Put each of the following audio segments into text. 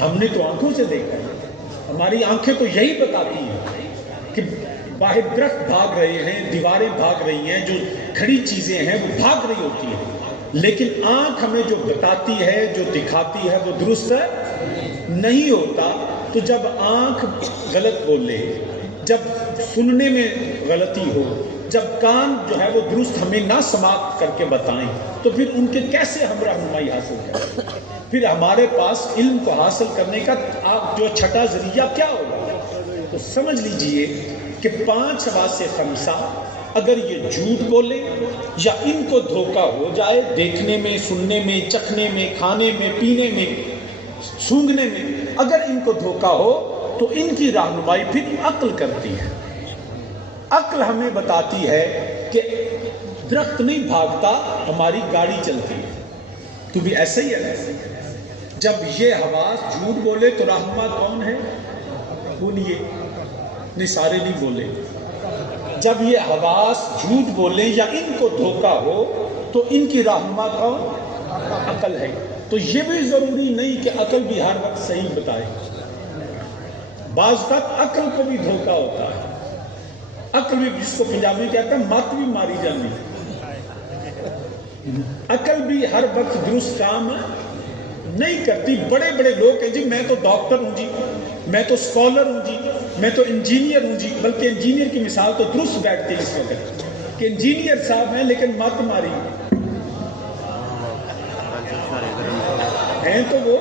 ہم نے تو آنکھوں سے دیکھا ہے، ہماری آنکھیں تو یہی بتاتی ہیں کہ باہر درخت بھاگ رہے ہیں، دیواریں بھاگ رہی ہیں، جو کھڑی چیزیں ہیں وہ بھاگ رہی ہوتی ہیں، لیکن آنکھ ہمیں جو بتاتی ہے، جو دکھاتی ہے، وہ درست نہیں ہوتا۔ تو جب آنکھ غلط بولے، جب سننے میں غلطی ہو، جب کان جو ہے وہ درست ہمیں نہ سماعت کر کے بتائیں، تو پھر ان کے کیسے ہم رہنمائی حاصل کریں؟ پھر ہمارے پاس علم کو حاصل کرنے کا جو چھٹا ذریعہ کیا ہوگا؟ تو سمجھ لیجئے کہ 5 حواس خمسہ اگر یہ جھوٹ بولے یا ان کو دھوکہ ہو جائے، دیکھنے میں، سننے میں، چکھنے میں، کھانے میں، پینے میں، سونگھنے میں، اگر ان کو دھوکہ ہو تو ان کی رہنمائی پھر عقل کرتی ہے۔ عقل ہمیں بتاتی ہے کہ درخت نہیں بھاگتا، ہماری گاڑی چلتی ہے، تو بھی ایسا ہی ہے۔ جب یہ حواس جھوٹ بولے تو رہنما کون ہے؟ بولیے، نہیں سارے نہیں بولے۔ جب یہ حواس جھوٹ بولے یا ان کو دھوکہ ہو تو ان کی رہنما کون؟ عقل ہے۔ تو یہ بھی ضروری نہیں کہ عقل بھی ہر وقت صحیح بتائے، بعض وقت عقل کو بھی دھوکہ ہوتا ہے۔ عقل بھی، جس کو پنجابی کہتے ہیں مت بھی ماری جانی، عقل بھی ہر وقت درست کام نہیں کرتی۔ بڑے بڑے لوگ ہیں جی میں تو ڈاکٹر ہوں جی، میں تو اسکالر ہوں جی، میں تو انجینئر ہوں جی، بلکہ انجینئر کی مثال تو درست بیٹھتی ہے اس وقت کہ انجینئر صاحب ہیں لیکن مت ماری ہیں، تو وہ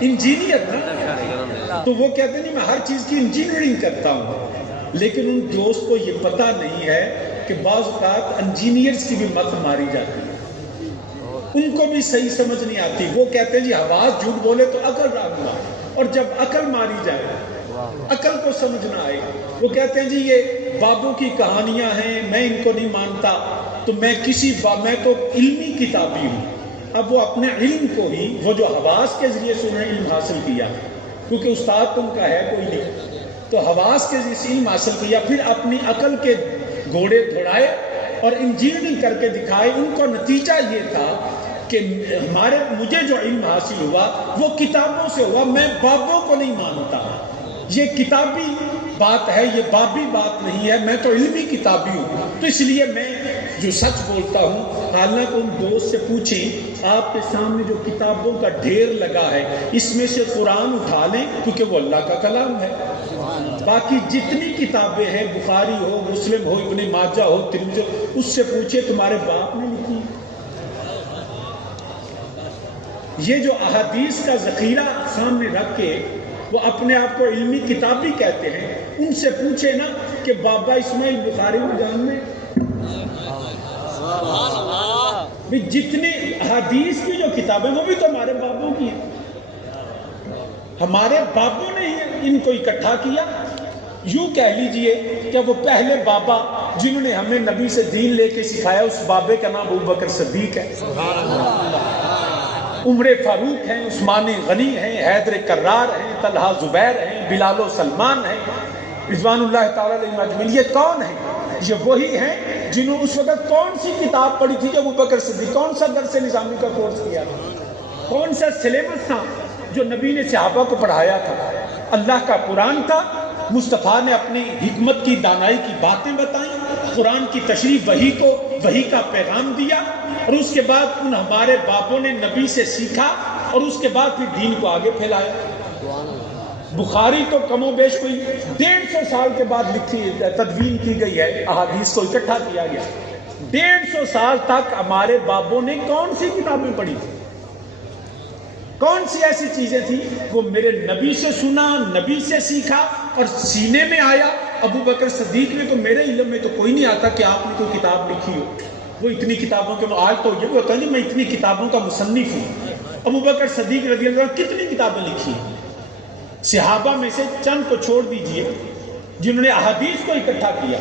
انجینئر نا، تو وہ کہتے ہیں نہیں میں ہر چیز کی انجینئرنگ کرتا ہوں، لیکن ان دوست کو یہ پتہ نہیں ہے کہ بعض اوقات انجینئرز کی بھی مت ماری جاتی ہے، ان کو بھی صحیح سمجھ نہیں آتی۔ وہ کہتے ہیں جی حواس جھوٹ بولے تو عقل رہنما، اور جب عقل ماری جائے، عقل کو سمجھ نہ آئے، وہ کہتے ہیں جی یہ بابوں کی کہانیاں ہیں، میں ان کو نہیں مانتا، تو میں تو علمی کتابی ہوں۔ اب وہ اپنے علم کو ہی، وہ جو حواس کے ذریعے سے انہوں نے علم حاصل کیا، کیونکہ استاد ان کا ہے کوئی نہیں، تو حواس کے ذریعے سے علم حاصل کیا، پھر اپنی عقل کے گھوڑے دوڑائے اور انجینئرنگ کر کے دکھائے۔ ان کو نتیجہ یہ تھا کہ مجھے جو علم حاصل ہوا وہ کتابوں سے ہوا، میں بابوں کو نہیں مانتا، یہ کتابی بات ہے، یہ بابی بات نہیں ہے، میں تو علمی کتابی ہوں، تو اس لیے میں جو سچ بولتا ہوں۔ حالانکہ ان دوست سے پوچھیں آپ کے سامنے جو کتابوں کا ڈھیر لگا ہے، اس میں سے قرآن اٹھا لیں کیونکہ وہ اللہ کا کلام ہے، باقی جتنی کتابیں ہیں، بخاری ہو، مسلم ہو، ابن ماجہ ہو، ترمذی ہو، اس سے پوچھے تمہارے باپ نے لکھی؟ یہ جو احادیث کا ذخیرہ سامنے رکھ کے وہ اپنے آپ کو علمی کتابی کہتے ہیں، ان سے پوچھے نا کہ بابا اسماعیل بخاری کو جان میں بھی جتنی احادیث کی جو کتابیں وہ بھی تو ہمارے بابوں کی ہیں، ہمارے بابوں نے ہی ان کو اکٹھا کیا۔ یوں کہہ لیجئے کہ وہ پہلے بابا جنہوں نے ہمیں نبی سے دین لے کے سکھایا، اس بابے کا نام ابوبکر صدیق ہے، عمر فاروق ہیں، عثمان غنی ہیں، حیدر کرار ہیں، طلحہ زبیر ہیں، بلال و سلمان ہیں، رضوان اللہ تعالیٰ علیہ اجمعین۔ یہ کون ہیں؟ یہ وہی ہیں جنہوں اس وقت کون سی کتاب پڑھی تھی؟ جب ابوبکر صدیق کون سا درس نظامی کا کورس کیا تھا، کون سا سلیبس تھا جو نبی نے صحابہ کو پڑھایا تھا؟ اللہ کا قرآن تھا، مصطفیٰ نے اپنی حکمت کی، دانائی کی باتیں بتائیں، قرآن کی تشریح وحی کا پیغام دیا، اور اس کے بعد ان ہمارے باپوں نے نبی سے سیکھا اور اس کے بعد پھر دین کو آگے پھیلایا۔ بخاری تو کم و بیش کوئی 150 سال کے بعد تدوین کی گئی ہے، احادیث کو اکٹھا کیا گیا۔ 150 سال تک ہمارے باپوں نے کون سی کتابیں پڑھی تھی؟ کون سی ایسی چیزیں تھیں؟ وہ میرے نبی سے سنا، نبی سے سیکھا اور سینے میں آیا۔ ابو بکر صدیق نے تو میرے علم میں تو کوئی نہیں آتا کہ آپ نے کوئی کتاب لکھی ہو، وہ اتنی کتابوں کے آج تو یہ ہوتا نہیں میں اتنی کتابوں کا مصنف ہوں۔ ابو بکر صدیق رضی اللہ عنہ کتنی کتابیں لکھی ہیں؟ صحابہ میں سے چند کو چھوڑ دیجئے جنہوں نے احادیث کو اکٹھا کیا،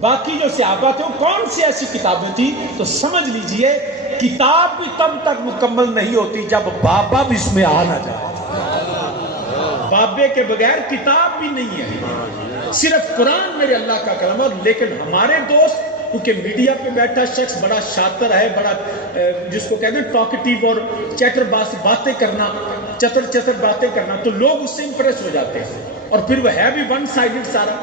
باقی جو صحابہ تھے وہ کون سی ایسی کتابیں تھیں؟ تو سمجھ لیجئے کتاب بھی تب تک مکمل نہیں ہوتی جب بابا بھی اس میں آ نہ جائے۔ بابے کے بغیر کتاب بھی نہیں ہے، صرف قرآن میرے اللہ کا کلام ہے۔ لیکن ہمارے دوست کیونکہ میڈیا پہ بیٹھا شخص بڑا شاطر ہے، بڑا جس کو کہتے ہیں ٹاکٹیو اور چتر باتیں کرنا، چتر باتیں کرنا، تو لوگ اس سے امپریس ہو جاتے ہیں، اور پھر وہ ہے بھی ون سائیڈڈ سارا،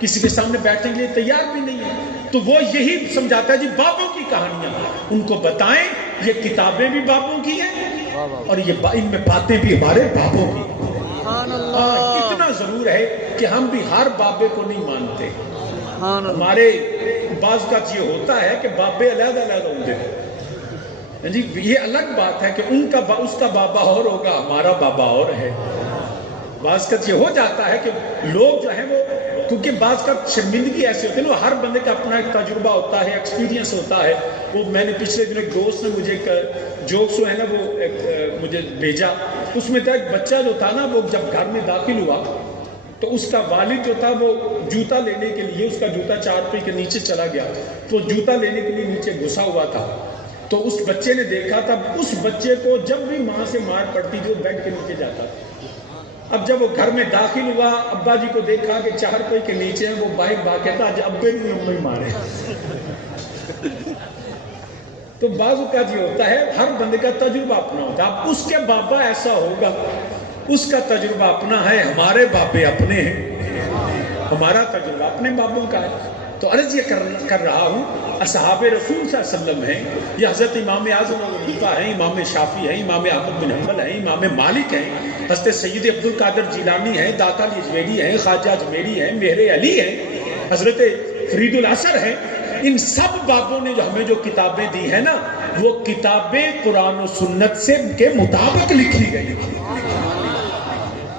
کسی کے سامنے بیٹھنے کے لیے تیار بھی نہیں ہے۔ تو وہ یہی سمجھاتا ہے جی بابوں کی کہانیاں، ان کو بتائیں یہ کتابیں بھی بابوں کی ہیں اور یہ ان میں باتیں بھی ہمارے بابوں کی۔ اتنا ضرور ہے کہ ہم بھی ہر بابے کو نہیں مانتے۔ ہمارے بعض کا یہ ہوتا ہے کہ بابے علیحدہ ہوتے ہیں جی، یہ الگ بات ہے کہ اس کا بابا اور ہوگا، ہمارا بابا اور ہے۔ بعض کا یہ ہو جاتا ہے کہ لوگ جو ہیں وہ، کیونکہ بعض کا شرمندگی ایسی ہوتی ہے نا، ہر بندے کا اپنا ایک تجربہ ہوتا ہے، ایکسپیرینس ہوتا ہے۔ وہ میں نے پچھلے دن ایک دوست نے مجھے ایک جوکس ہے نا وہ مجھے بھیجا، اس میں تھا ایک بچہ جو تھا نا، وہ جب گھر میں داخل ہوا تو اس کا والد جو تھا وہ جوتا لینے کے لیے، اس کا جوتا چارپائی کے نیچے چلا گیا، تو جوتا لینے کے لیے نیچے گھسا ہوا تھا، تو اس بچے نے دیکھا تھا، اس بچے کو جب بھی ماں سے مار پڑتی تھی وہ بیڈ کے نیچے جاتا تھا۔ اب جب وہ گھر میں داخل ہوا، ابا جی کو دیکھا کہ چارپائی کے نیچے ہیں، وہ باہر بھاگ کہتا آج ابے نہیں امی مارے۔ تو بعض اوقات یہ ہوتا ہے، ہر بندے کا تجربہ اپنا ہوتا ہے۔ اب اس کے بابا ایسا ہوگا، اس کا تجربہ اپنا ہے، ہمارے بابے اپنے ہیں، ہمارا تجربہ اپنے بابوں کا ہے۔ تو عرض یہ کر رہا ہوں، اصحاب رسول صلی اللہ علیہ وسلم ہیں، یہ حضرت امام اعظم ابو حنیفہ ہیں، امام شافعی ہیں، امام احمد بن حنبل ہیں، امام مالک ہیں، حضرت سید عبد القادر جیلانی ہیں، داتا علی اجمیری ہیں، خواجہ اجمیری ہیں، مہر علی ہیں، حضرت فرید الاثر ہیں۔ ان سب بابوں نے جو ہمیں جو کتابیں دی ہیں نا، وہ کتابیں قرآن و سنت سے کے مطابق لکھی گئی ہیں۔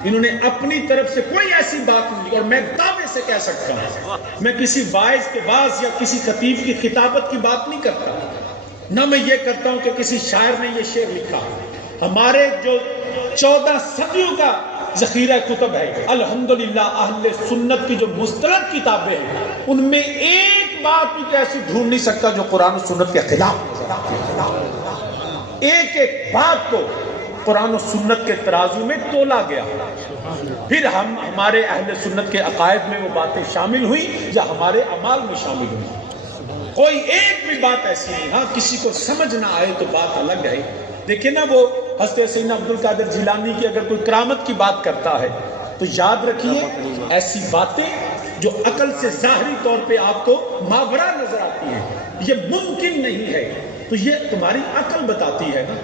انہوں نے اپنی طرف سے کوئی ایسی بات نہیں، اور میں دعوے سے کہہ سکتا ہوں، میں کسی واعظ کے واعظ یا کسی خطیب کی خطابت کی بات نہیں کرتا، نہ میں یہ کرتا ہوں کہ کسی شاعر نے یہ شعر لکھا۔ ہمارے جو 14 صدیوں کا ذخیرہ کتب ہے، الحمدللہ اہل سنت کی جو مستند کتابیں ہیں، ان میں ایک بات بھی ایسی ڈھونڈ نہیں سکتا جو قرآن و سنت کے خلاف، ایک ایک بات کو قرآن و سنت کے ترازو میں تولا گیا، پھر ہمارے اہل سنت کے عقائد میں وہ باتیں شامل ہوئی یا ہمارے اعمال میں شامل ہوئی۔ کوئی ایک بھی بات ایسی نہیں۔ ہاں کسی کو سمجھ نہ آئے تو بات الگ ہے۔ دیکھیں نا، وہ حضرت سیدنا عبد القادر جیلانی کی اگر کوئی کرامت کی بات کرتا ہے تو یاد رکھیے ایسی باتیں جو عقل سے ظاہری طور پہ آپ کو ماورا نظر آتی ہیں، یہ ممکن نہیں ہے، تو یہ تمہاری عقل بتاتی ہے نا،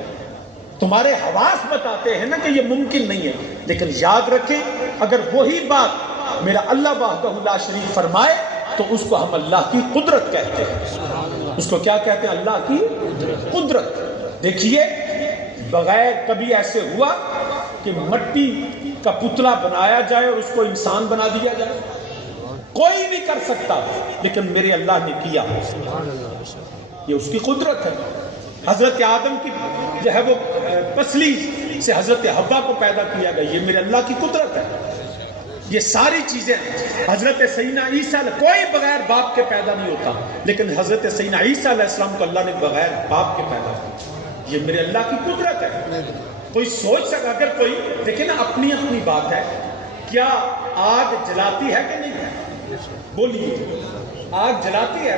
تمہارے حواس بتاتے ہیں نا کہ یہ ممکن نہیں ہے۔ لیکن یاد رکھیں، اگر وہی بات میرا اللہ وحدہ لا شریک فرمائے تو اس کو ہم اللہ کی قدرت کہتے ہیں۔ اس کو کیا کہتے ہیں؟ اللہ کی قدرت۔ دیکھیے، بغیر کبھی ایسے ہوا کہ مٹی کا پتلا بنایا جائے اور اس کو انسان بنا دیا جائے، کوئی نہیں کر سکتا، لیکن میرے اللہ نے کیا، یہ اس کی قدرت ہے۔ حضرت آدم کی جو ہے وہ پسلی سے حضرت حوا کو پیدا کیا گیا، یہ میرے اللہ کی قدرت ہے۔ یہ ساری چیزیں حضرت سیدنا عیسیٰ، کوئی بغیر باپ کے پیدا نہیں ہوتا، لیکن حضرت سیدنا عیسیٰ علیہ السلام کو اللہ نے بغیر باپ کے پیدا کیا، یہ میرے اللہ کی قدرت ہے۔ کوئی سوچ سکتا، اگر کوئی دیکھیں نا، اپنی اپنی بات ہے، کیا آگ جلاتی ہے کہ نہیں؟ بولیے، آگ جلاتی ہے،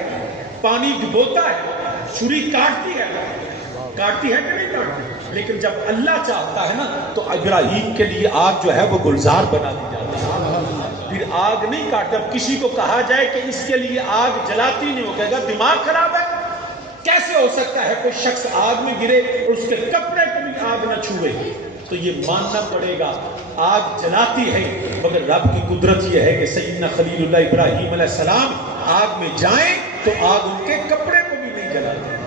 پانی ڈبوتا ہے، چھری کاٹتی ہے کہ نہیں کاٹتی؟ لیکن جب اللہ چاہتا ہے نا تو ابراہیم کے لیے آگ جو ہے وہ گلزار بنا دی جاتی ہے، پھر آگ نہیں کاٹتا۔ اب کسی کو کہا جائے کہ اس کے لیے آگ جلاتی نہیں، وہ کہے گا دماغ خراب ہے، کیسے ہو سکتا ہے کوئی شخص آگ میں گرے اور اس کے کپڑے کو بھی آگ نہ چھوئے؟ تو یہ ماننا پڑے گا آگ جلاتی ہے، مگر رب کی قدرت یہ ہے کہ سیدنا خلیل اللہ ابراہیم علیہ السلام آگ میں جائیں تو آگ ان کے کپڑے کو بھی نہیں جلاتی۔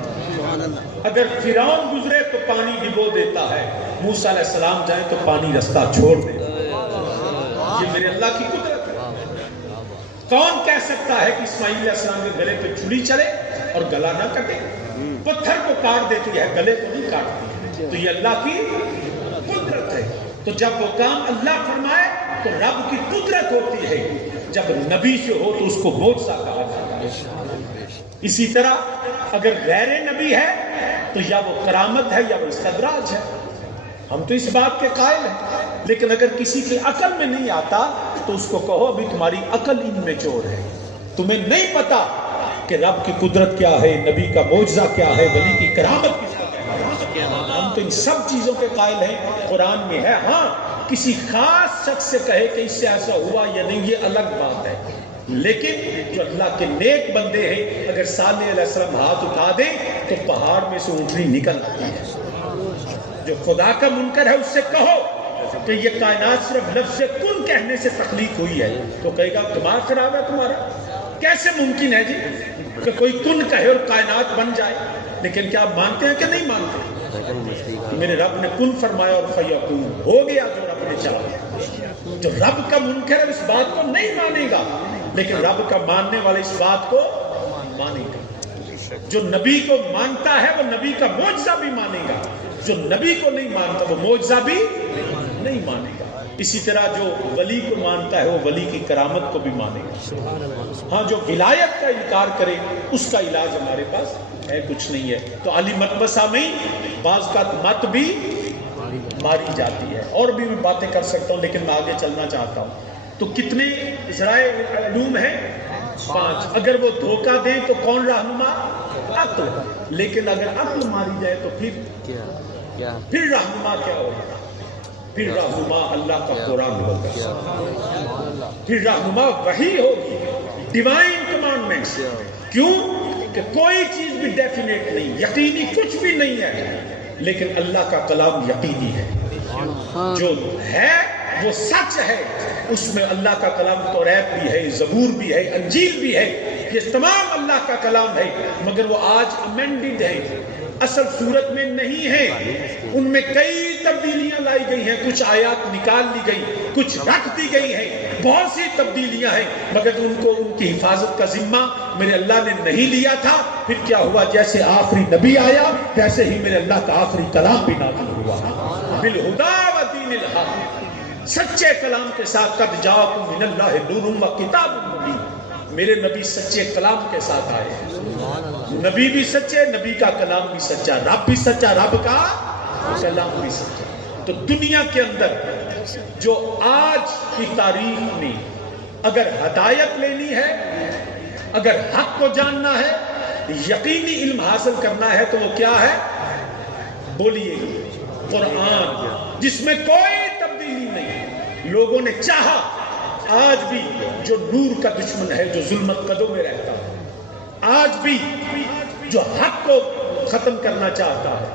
اگر فرعون گزرے تو پانی ڈبو دیتا ہے، موسیٰ علیہ السلام جائیں تو پانی رستہ چھوڑ دے۔ یہ میرے اللہ کی قدرت ہے۔ کون کہہ سکتا ہے کہ اسماعیل علیہ السلام کے گلے پہ چھری چلے اور گلا نہ کٹے؟ پتھر کو کاٹ دیتی ہے، گلے کو نہیں کاٹتی، تو یہ اللہ کی قدرت ہے۔ تو جب وہ کام اللہ فرمائے تو رب کی قدرت ہوتی ہے، جب نبی سے ہو تو اس کو معجزہ کہا جاتا ہے۔ اسی طرح اگر غیر نبی ہے تو یا وہ کرامت ہے یا وہ استدراج ہے، ہم تو اس بات کے قائل ہیں۔ لیکن اگر کسی کی عقل میں نہیں آتا تو اس کو کہو ابھی تمہاری عقل ان میں چور ہے، تمہیں نہیں پتا کہ رب کی قدرت کیا ہے، نبی کا معجزہ کیا ہے، ولی کی کرامت کس کو کہتے ہیں. ہم تو ان سب چیزوں کے قائل ہیں، قرآن میں ہے. ہاں کسی خاص شخص سے کہے کہ اس سے ایسا ہوا یا نہیں، یہ الگ بات ہے. لیکن جو اللہ کے نیک بندے ہیں، اگر صالح علیہ السلام ہاتھ اٹھا دیں تو پہاڑ میں سے اونٹنی نکل آتی ہے. جو خدا کا منکر ہے اس سے کہو کہ یہ کائنات صرف لفظ کن کہنے سے تخلیق ہوئی ہے، تو کہے گا دماغ خراب ہے تمہارا، کیسے ممکن ہے جی کہ کوئی کن کہے اور کائنات بن جائے. لیکن کیا آپ مانتے ہیں کہ نہیں مانتے؟ میرے رب نے کن فرمایا اور فیکون، ہو گیا جو رب نے چاہا. جو رب کا منکر ہے اس بات کو نہیں مانے گا، لیکن رب کا ماننے والے اس بات کو مانے گا. جو نبی کو مانتا ہے وہ نبی کا معجزہ بھی مانے گا، جو نبی کو نہیں مانتا وہ معجزہ بھی نہیں مانے گا. اسی طرح جو ولی کو مانتا ہے وہ ولی کی کرامت کو بھی مانے گا. ہاں جو ولایت کا انکار کرے اس کا علاج ہمارے پاس ہے کچھ نہیں ہے. تو علی مدرسہ میں بعض کا مت بھی ماری جاتی ہے. اور بھی میں باتیں کر سکتا ہوں لیکن میں آگے چلنا چاہتا ہوں. تو کتنے ذرائع علوم ہیں؟ 5. اگر وہ دھوکہ دیں تو کون رہنما؟ عقل. لیکن اگر عقل ماری جائے تو پھر رہنما کیا ہوگا؟ پھر رہنما اللہ کا قرآن ہوگا، پھر رہنما وحی ہوگی، ڈیوائن کمانڈمنٹس. کیوں کہ کوئی چیز بھی ڈیفینیٹ نہیں، یقینی کچھ بھی نہیں ہے، لیکن اللہ کا کلام یقینی ہے. جو ہے وہ سچ ہے. اس میں اللہ کا کلام توریت بھی ہے، زبور بھی ہے، انجیل بھی ہے. یہ تمام اللہ کا کلام ہے، مگر وہ آج امینڈڈ ہے، اصل صورت میں نہیں ہے. ان میں کئی تبدیلیاں لائی گئی ہیں، کچھ آیات نکال لی گئی، کچھ رکھ دی گئی ہیں، بہت سی تبدیلیاں ہیں، مگر ان کو ان کی حفاظت کا ذمہ میرے اللہ نے نہیں لیا تھا. پھر کیا ہوا؟ جیسے آخری نبی آیا ویسے ہی میرے اللہ کا آخری کلام بھی نازل ہوا بالہدا و دین الحق، سچے کلام کے ساتھ. قد جاءکم من اللہ نور و کتاب مبین. میرے نبی سچے کلام کے ساتھ آئے. نبی بھی سچے، نبی کا کلام بھی سچا، رب بھی سچا، رب کا کلام بھی سچا. تو دنیا کے اندر جو آج کی تاریخ میں اگر ہدایت لینی ہے، اگر حق کو جاننا ہے، یقینی علم حاصل کرنا ہے، تو وہ کیا ہے؟ بولیے قرآن، جس میں کوئی تبدیلی نہیں. لوگوں نے چاہا، آج بھی جو نور کا دشمن ہے، جو ظلمت قدوں میں رہتا ہے، آج بھی جو حق کو ختم کرنا چاہتا ہے،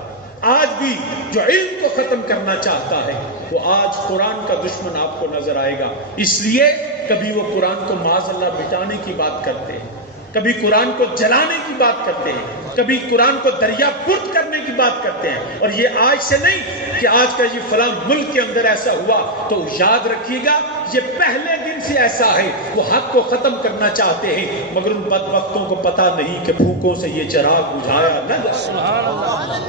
آج بھی جو علم کو ختم کرنا چاہتا ہے، وہ آج قرآن کا دشمن آپ کو نظر آئے گا. اس لیے کبھی وہ قرآن کو معاذ اللہ مٹانے کی بات کرتے ہیں، کبھی قرآن کو جلانے کی بات کرتے ہیں، کبھی قرآن کو دریا پرت کرنے کی بات کرتے ہیں. اور یہ آج سے نہیں کہ آج کا یہ فلاں ملک کے اندر ایسا ہوا، تو یاد رکھیے گا یہ پہلے دن سے ایسا ہے. وہ حق کو ختم کرنا چاہتے ہیں، مگر ان بدبختوں کو پتہ نہیں کہ پھوکوں سے یہ چراغ بجھایا نہ جائے.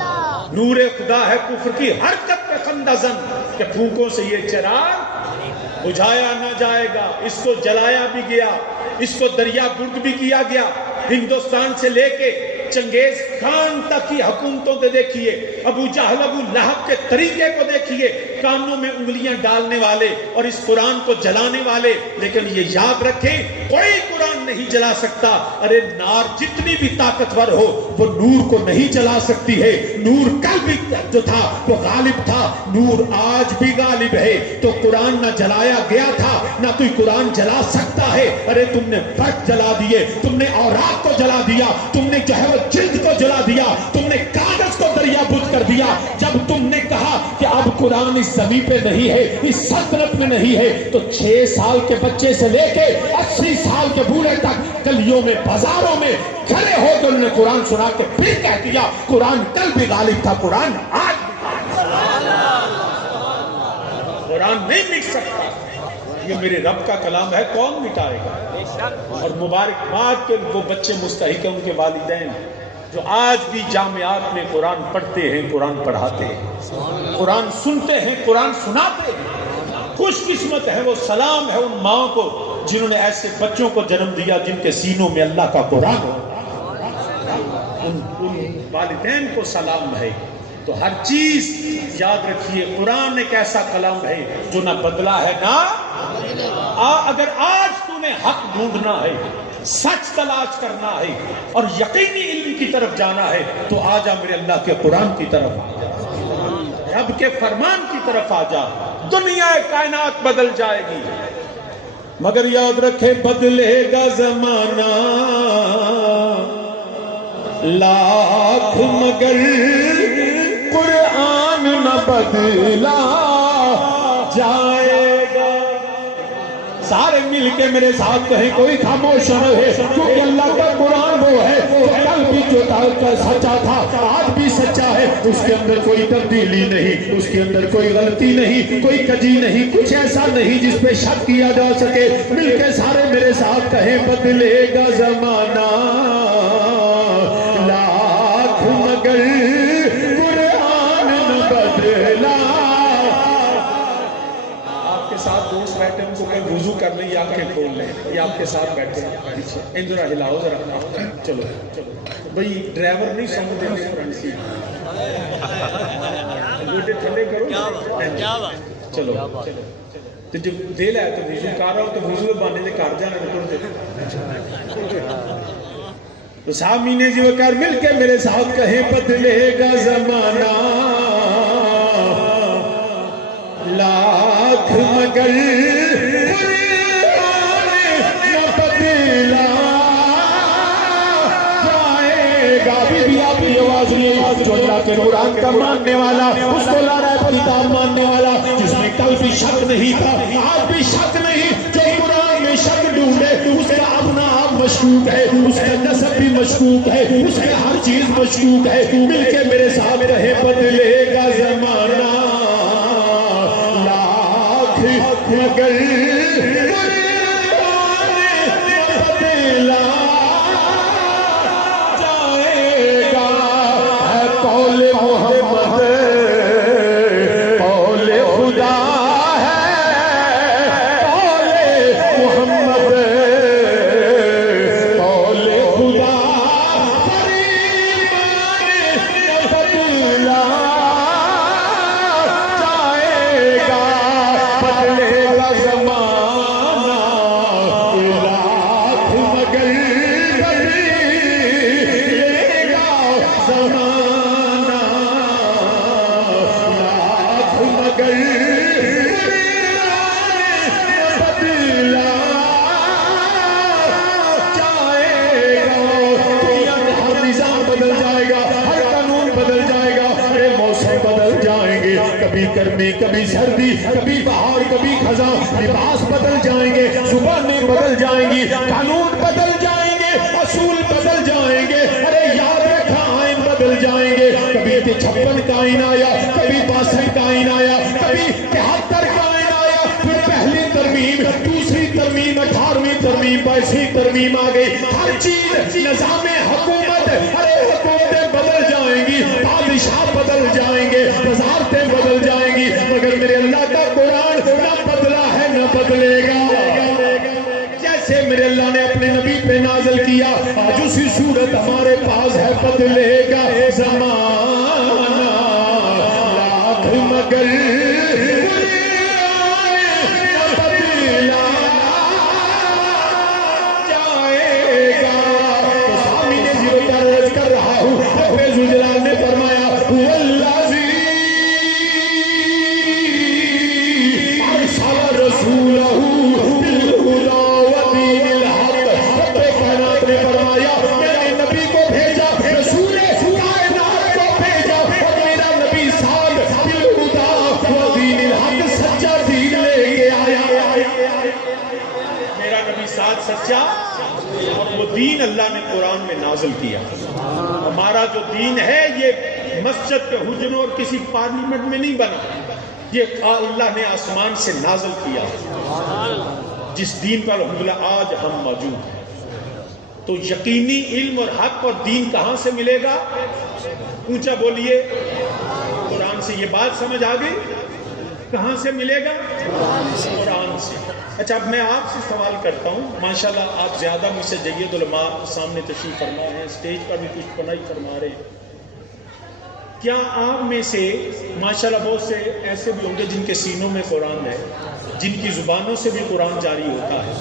نور خدا ہے کفر کی حرکت پہ خندہ زن، کہ پھوکوں سے یہ چراغ بجھایا نہ جائے گا. اس کو جلایا بھی گیا، اس کو دریا گرد بھی کیا گیا. ہندوستان سے لے کے چنگیز خان تک کی حکومتوں کو دیکھیے، ابو جہل ابو لہب کے طریقے کو دیکھیے، کانوں میں انگلیاں ڈالنے والے اور اس قرآن کو جلانے والے. لیکن یہ یاد رکھیں کوئی قرآن نہیں جلا سکتا. ارے نار جتنی بھی طاقتور ہو وہ نور کو نہیں جلا سکتی ہے. نور کل بھی جو تھا وہ غالب تھا، نور آج بھی غالب ہے. تو قرآن نہ جلایا گیا تھا، نہ کوئی قرآن جلا سکتا ہے. ارے تم نے فرق جلا دیے، تم نے اوراق کو جلا دیا، تم نے جو ہے جلد کو جلا دیا، تم نے کاغذ کو دریا بدھ کر دیا. جب تم نے کہا کہ اب قرآن اس زمین پہ نہیں ہے، اس سلطنت میں نہیں ہے، تو 6 سال کے بچے سے لے کے 80 سال کے بوڑھے تک گلیوں میں بازاروں میں کھڑے ہو کر انہوں نے قرآن سنا کے پھر کہہ دیا قرآن کل بھی غالب تھا، قرآن آج بھی غالب. قرآن نہیں مٹ سکتا، یہ میرے رب کا کلام ہے، کون مٹائے گا؟ اور مبارکباد کے وہ بچے مستحق ہیں، ان کے والدین جو آج بھی جامعات میں قرآن پڑھتے ہیں، قرآن پڑھاتے ہیں، قرآن سنتے ہیں، قرآن سناتے ہیں. خوش قسمت ہے وہ، سلام ہے ان ماں کو جنہوں نے ایسے بچوں کو جنم دیا جن کے سینوں میں اللہ کا قرآن ہو. ان والدین کو سلام ہے. تو ہر چیز یاد رکھیے قرآن ایک ایسا کلام ہے جو نہ بدلا ہے نہ اگر آج تو نے حق ڈھونڈنا ہے سچ تلاش کرنا ہے اور یقینی علم کی طرف جانا ہے تو آ جا میرے اللہ کے قرآن کی طرف آ جا، رب کے فرمان کی طرف آ جا، دنیا کائنات بدل جائے گی مگر یاد رکھے بدلے گا زمانہ لاکھ مگر قرآن نہ بدلا جائے گا۔ سارے مل کے میرے ساتھ کہیں، کوئی خاموش نہ رہے، کیونکہ اللہ کا قرآن وہ ہے جو کل بھی جو سچا تھا آج بھی سچا ہے، اس کے اندر کوئی تبدیلی نہیں، اس کے اندر کوئی غلطی نہیں، کوئی کجی نہیں، کچھ ایسا نہیں جس پہ شک کیا جا سکے۔ مل کے سارے میرے ساتھ کہیں بدلے گا زمانہ لاکھ مگر قرآن نہ بدلا۔ آپ کے ساتھ دوست بیٹھے ان کو میں وضو کرنے یا آنکھیں کھول لیں، یہ آپ کے ساتھ بیٹھے ہیں، ذرا ہلاؤ ذرا، چلو بھئی ڈرائیور نہیں سمجھ دیتے ہیں فرنٹ سیٹ، گوٹے تھلے کرو، چلو تو جب دل ہے تو وضو کر رہا ہو تو وضو بانے سے کر جانا نکل تو سامنے جی وکر مل کے میرے ساتھ کہیں بدلے گا زمانہ لاکھ مگر قرآن نہ بدلا جائے گا۔ بھی آپ کی آواز نہیں، جو اللہ کے قرآن کا ماننے والا، اس کو لا رہا ہے کتاب ماننے والا، جس میں کل بھی شک نہیں تھا آج بھی شک نہیں، جو قرآن میں شک ڈھونڈے اس کا اپنا آپ مشکوک ہے، اس کا نسب بھی مشکوک ہے، اس کے ہر چیز مشکوک ہے۔ مل کے میرے ساتھ رہے بدلے گا زمانہ لاکھ مگر بدلا جائے گا۔ ہے قول محمد قول خدا ہے، قول محمد قول خدا بدلا جائے گا۔ بدلے گا زمانہ لاکھ مگر بدلے گا زمانہ لاکھ مگر بدلا جائے گا۔ دنیا میں ہر نظام بدل جائے گا، ہر قانون بدل جائے گا، ہر موسم بدل جائیں گے، کبھی گرمی کبھی سردی، کبھی بہار کبھی خزاں، لباس بدل جائیں گے، زبانیں بدل جائیں گی، قانون بدل جائیں گے، اصول بدل جائیں گے، ارے یاد رکھا آئین بدل جائیں گے۔ کبھی 56 کا آئین آیا، کبھی 62 کا آئین آیا، کبھی 73 کا آئین آیا، پھر پہلی ترمیم، دوسری ترمیم، 18ویں ترمیم، 22ویں ترمیم آ گئی۔ ہر چیز نظام حکومت، ارے حکومتیں بدل جائیں گی، بادشاہ بدل جائیں گے، وزارتیں بدل جائیں گی، مگر میرے اللہ کا قرآن نہ بدلا ہے نہ بدلے گا۔ جیسے میرے اللہ نے اپنے نبی پہ نازل کیا، آج اسی صورت ہمارے پاس ہے، بدلے گا زمانہ لاکھ مگر بدلا جائے گا۔ تو سامنے زیرو پر عرض کر رہا ہوں، رب ذوالجلال نے فرمایا والذی ارسل رسولہ بالہدی ودین الحق۔ رب کائنات نے فرمایا میرے نبی کو بھیجا، رسول کائنات کو بھیجا، اور میرا نبی صاحب بالہدی ودین الحق سچا دین لے کے آیا۔ میرا نبی صاحب سچا، اور وہ دین اللہ نے قرآن میں نازل کیا۔ ہمارا جو دین ہے یہ مسجد کے حجروں اور کسی پارلیمنٹ میں نہیں بنا، یہ اللہ نے آسمان سے نازل کیا، جس دین پر الحمدللہ آج ہم موجود ہیں۔ تو یقینی علم اور حق اور دین کہاں سے ملے گا؟ اونچا بولیے، قرآن سے۔ یہ بات سمجھ آ گئی؟ کہاں سے ملے گا؟ قرآن سے۔ اچھا اب میں آپ سے سوال کرتا ہوں، ماشاءاللہ آپ زیادہ مجھ سے جید علماء سامنے تشریف فرما ہیں، اسٹیج پر بھی کچھ پناہی فرما رہے ہیں، کیا آپ میں سے ماشاءاللہ بہت سے ایسے بھی ہوں گے جن کے سینوں میں قرآن ہے، جن کی زبانوں سے بھی قرآن جاری ہوتا ہے،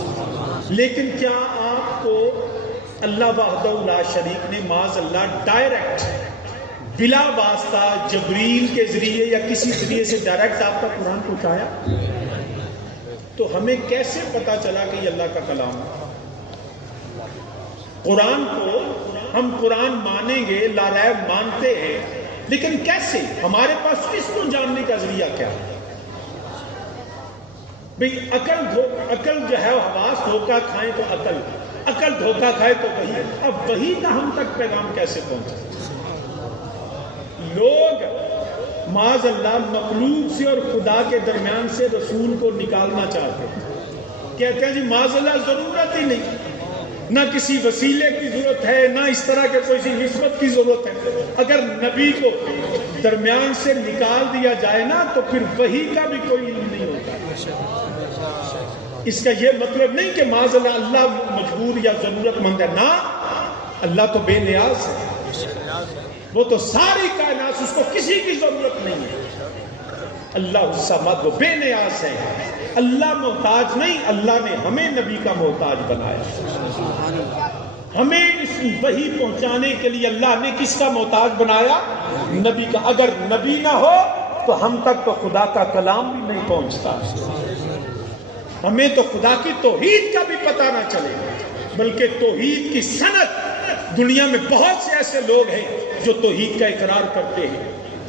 لیکن کیا آپ کو اللہ وحدہ لا شریک نے معاذ اللہ ڈائریکٹ بلا واسطہ جبریل کے ذریعے یا کسی ذریعے سے ڈائریکٹ آپ کا قرآن پہنچایا؟ تو ہمیں کیسے پتا چلا کہ یہ اللہ کا کلام ہے؟ قرآن کو ہم قرآن مانیں گے، لا ریب مانتے ہیں، لیکن کیسے؟ ہمارے پاس اس کو جاننے کا ذریعہ کیا ہے؟ بھئی عقل جو ہے حواس دھوکہ کھائیں تو عقل دھوکہ کھائے تو وحی۔ اب وحی کا ہم تک پیغام کیسے پہنچے؟ لوگ معاذ اللہ مخلوق سے اور خدا کے درمیان سے رسول کو نکالنا چاہتے ہیں، کہتے ہیں جی معاذ اللہ ضرورت ہی نہیں، نہ کسی وسیلے کی ضرورت ہے، نہ اس طرح کے کوئی نسبت کی ضرورت ہے۔ اگر نبی کو درمیان سے نکال دیا جائے نا تو پھر وحی کا بھی کوئی علم نہیں ہوتا۔ اس کا یہ مطلب نہیں کہ معاذ اللہ مجبور یا ضرورت مند ہے، نہ، اللہ تو بے نیاز ہے، وہ تو ساری کائنات، اس کو کسی کی ضرورت نہیں ہے۔ اللہ الصمد، وہ بے نیاز ہے، اللہ محتاج نہیں، اللہ نے ہمیں نبی کا محتاج بنایا۔ ہمیں اس وحی پہنچانے کے لیے اللہ نے کس کا محتاج بنایا؟ نبی کا۔ اگر نبی نہ ہو تو ہم تک تو خدا کا کلام بھی نہیں پہنچتا، ہمیں تو خدا کی توحید کا بھی پتہ نہ چلے، بلکہ توحید کی سند دنیا میں بہت سے ایسے لوگ ہیں جو توحید کا اقرار کرتے ہیں۔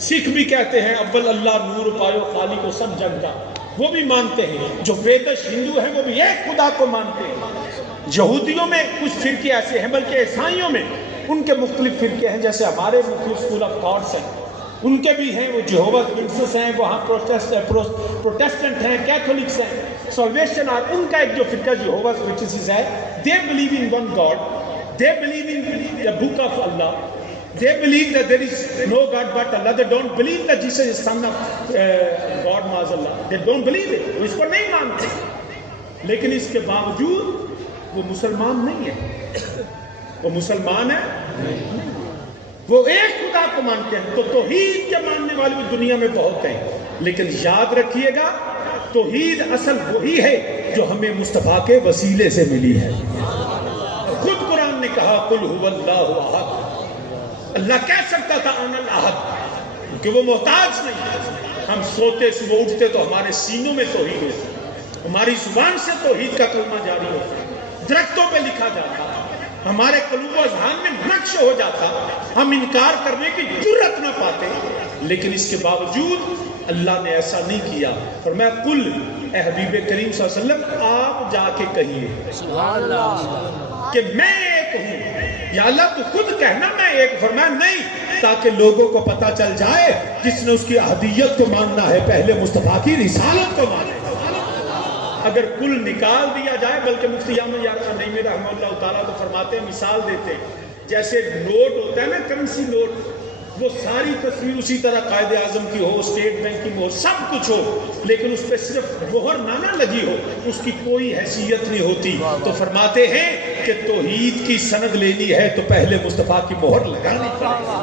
سکھ بھی کہتے ہیں اول اللہ نور پایو خالق و سب جگ کا، وہ بھی مانتے ہیں۔ جو ویدش ہندو ہیں وہ بھی ایک خدا کو مانتے ہیں۔ یہودیوں میں کچھ فرقے ایسے ہیں، بلکہ عیسائیوں میں ان کے مختلف فرقے ہیں، جیسے ہمارے مختلف اسکول آف تھاٹس ہیں، ان کے بھی ہیں، وہ جہوواز وٹنسز ہیں، وہاں پروٹیسٹنٹ ہیں، کیتھولکس ہیں، سالویشن آر، ان کا ایک جو فرقہ جہوواز وٹنسز ہے، they believe in one God, they believe in the book of Allah, they believe that there is no God but Allah, they don't believe that Jesus is son of God ماذ اللہ، they don't believe it، وہ اس کو نہیں مانتے، لیکن اس کے باوجود وہ مسلمان نہیں ہے، وہ مسلمان ہے، وہ ایک خدا کو مانتے ہیں۔ تو توحید کے ماننے والے بھی دنیا میں بہت ہیں، لیکن یاد رکھیے گا توحید اصل وہی ہے جو ہمیں مصطفیٰ کے وسیلے سے ملی ہے۔ خود قرآن نے کہا قل هو اللہ احد، اللہ کہہ سکتا تھا انا الاحد، کہ وہ محتاج نہیں۔ ہم سوتے صبح اٹھتے تو ہمارے سینوں میں توحید ہوتی، ہماری زبان سے توحید کا کلمہ جاری ہوتا، درختوں پہ لکھا جاتا، ہمارے قلوب و اذہان میں نقش ہو جاتا، ہم انکار کرنے کی جرأت نہ پاتے، لیکن اس کے باوجود اللہ نے ایسا نہیں کیا۔ فرمایا قل، اے حبیب کریم صلی اللہ علیہ وسلم آپ جا کے کہیے کہ میں ایک ہوں، یا اللہ تو خود کہنا میں ایک۔ فرمایا نہیں، تاکہ لوگوں کو پتا چل جائے جس نے اس کی احدیت کو ماننا ہے پہلے مصطفیٰ کی رسالت کو مانے۔ اگر کل نکال دیا جائے، بلکہ مفتی احمد یار نعیمی رحمہ اللہ تعالیٰ تو فرماتے ہیں، مثال دیتے ہیں، جیسے نوٹ ہوتا ہے نا، کرنسی نوٹ، وہ ساری تصویر اسی طرح قائد اعظم کی ہو، اسٹیٹ بینک کی ہو، سب کچھ ہو، لیکن اس پہ صرف مہر نہ لگی ہو، اس کی کوئی حیثیت نہیں ہوتی۔ تو فرماتے ہیں کہ توحید کی سند لینی ہے تو پہلے مصطفیٰ کی مہر لگانی پڑے گی۔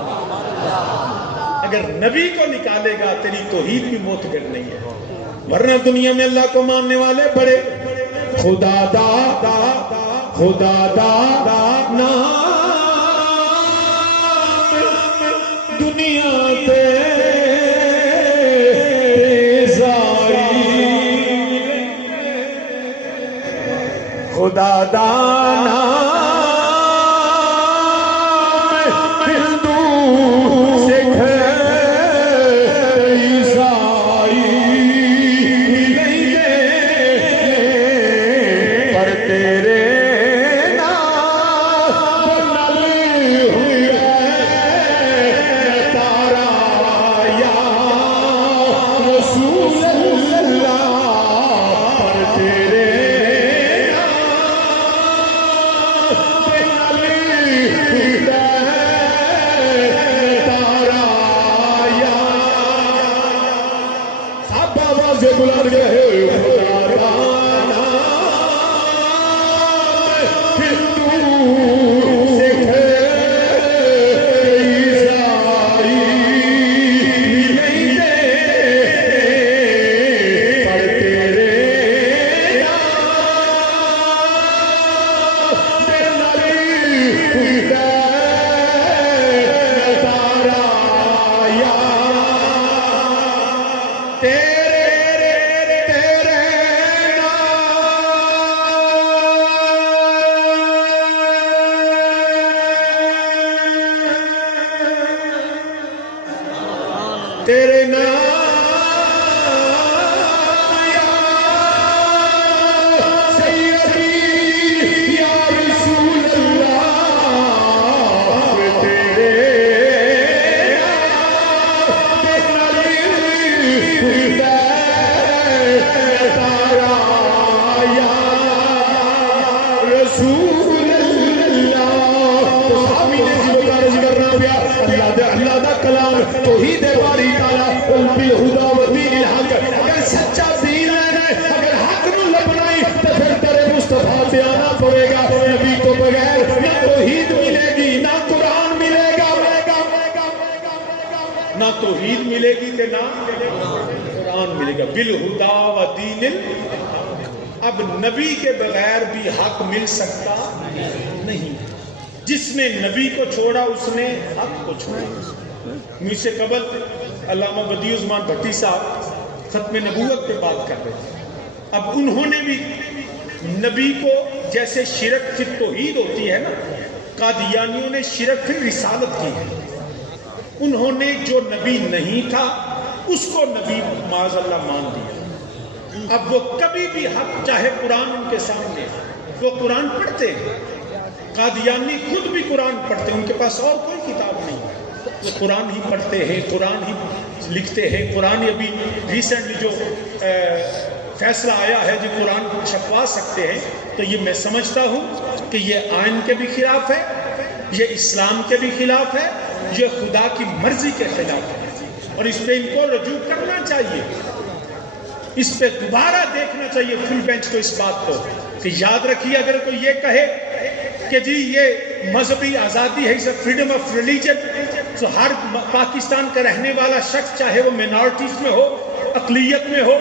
اگر نبی کو نکالے گا تیری توحید بھی معتبر نہیں ہے، ورنہ دنیا میں اللہ کو ماننے والے بڑے خدا دا نام دنیا پہ زاری، خدا دا نام ملے گی کہ نہ قرآن ملے گا بالہدا و دین اب نبی کے بغیر بھی حق مل سکتا نہیں. جس نے نبی کو چھوڑا اس نے حق کو چھوڑا. مجھ سے قبل علامہ بدیع الزمان بھٹی صاحب ختم نبوت پہ بات کر رہے تھے. اب انہوں نے بھی نبی کو جیسے شرک فی توحید ہوتی ہے نا، قادیانیوں نے شرک فی رسالت کی ہے. انہوں نے جو نبی نہیں تھا اس کو نبی معاذ اللہ مان دیا. اب وہ کبھی بھی حق، چاہے قرآن ان کے سامنے، وہ قرآن پڑھتے ہیں. قادیانی خود بھی قرآن پڑھتے ہیں، ان کے پاس اور کوئی کتاب نہیں. وہ قرآن ہی پڑھتے ہیں، قرآن ہی لکھتے ہیں. قرآن ہی ابھی ریسنٹلی جو فیصلہ آیا ہے جو قرآن چھپوا سکتے ہیں، تو یہ میں سمجھتا ہوں کہ یہ آئین کے بھی خلاف ہے، یہ اسلام کے بھی خلاف ہے، یہ خدا کی مرضی کے خلاف ہے. اور اس پہ ان کو رجوع کرنا چاہیے، اس پہ دوبارہ دیکھنا چاہیے فل بینچ کو اس بات کو کہ یاد رکھیے اگر کوئی یہ کہے کہ جی یہ مذہبی آزادی ہے، اسے فریڈم آف ریلیجن، تو ہر پاکستان کا رہنے والا شخص چاہے وہ مینارٹیز میں ہو، اقلیت میں ہو،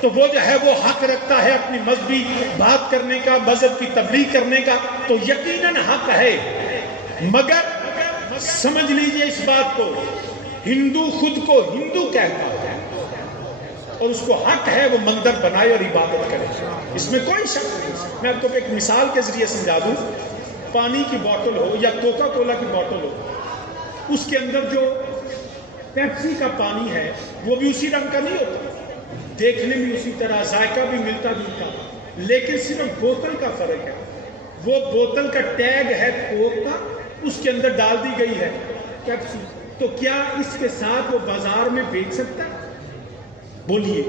تو وہ جو ہے وہ حق رکھتا ہے اپنی مذہبی بات کرنے کا، مذہب کی تبلیغ کرنے کا، تو یقیناً حق ہے. مگر سمجھ لیجئے اس بات کو، ہندو خود کو ہندو کہتا ہے اور اس کو حق ہے وہ مندر بنائے اور عبادت کرے، اس میں کوئی شک نہیں. میں آپ کو ایک مثال کے ذریعے سمجھا دوں. پانی کی بوتل ہو یا کوکا کولا کی بوتل ہو، اس کے اندر جو پیپسی کا پانی ہے وہ بھی اسی رنگ کا نہیں ہوتا، دیکھنے میں اسی طرح، ذائقہ بھی ملتا جلتا، لیکن صرف بوتل کا فرق ہے. وہ بوتل کا ٹیگ ہے کوک کا، اس کے اندر ڈال دی گئی ہے پیپسی. تو کیا اس کے ساتھ وہ بازار میں بیچ سکتا ہے؟ بولیے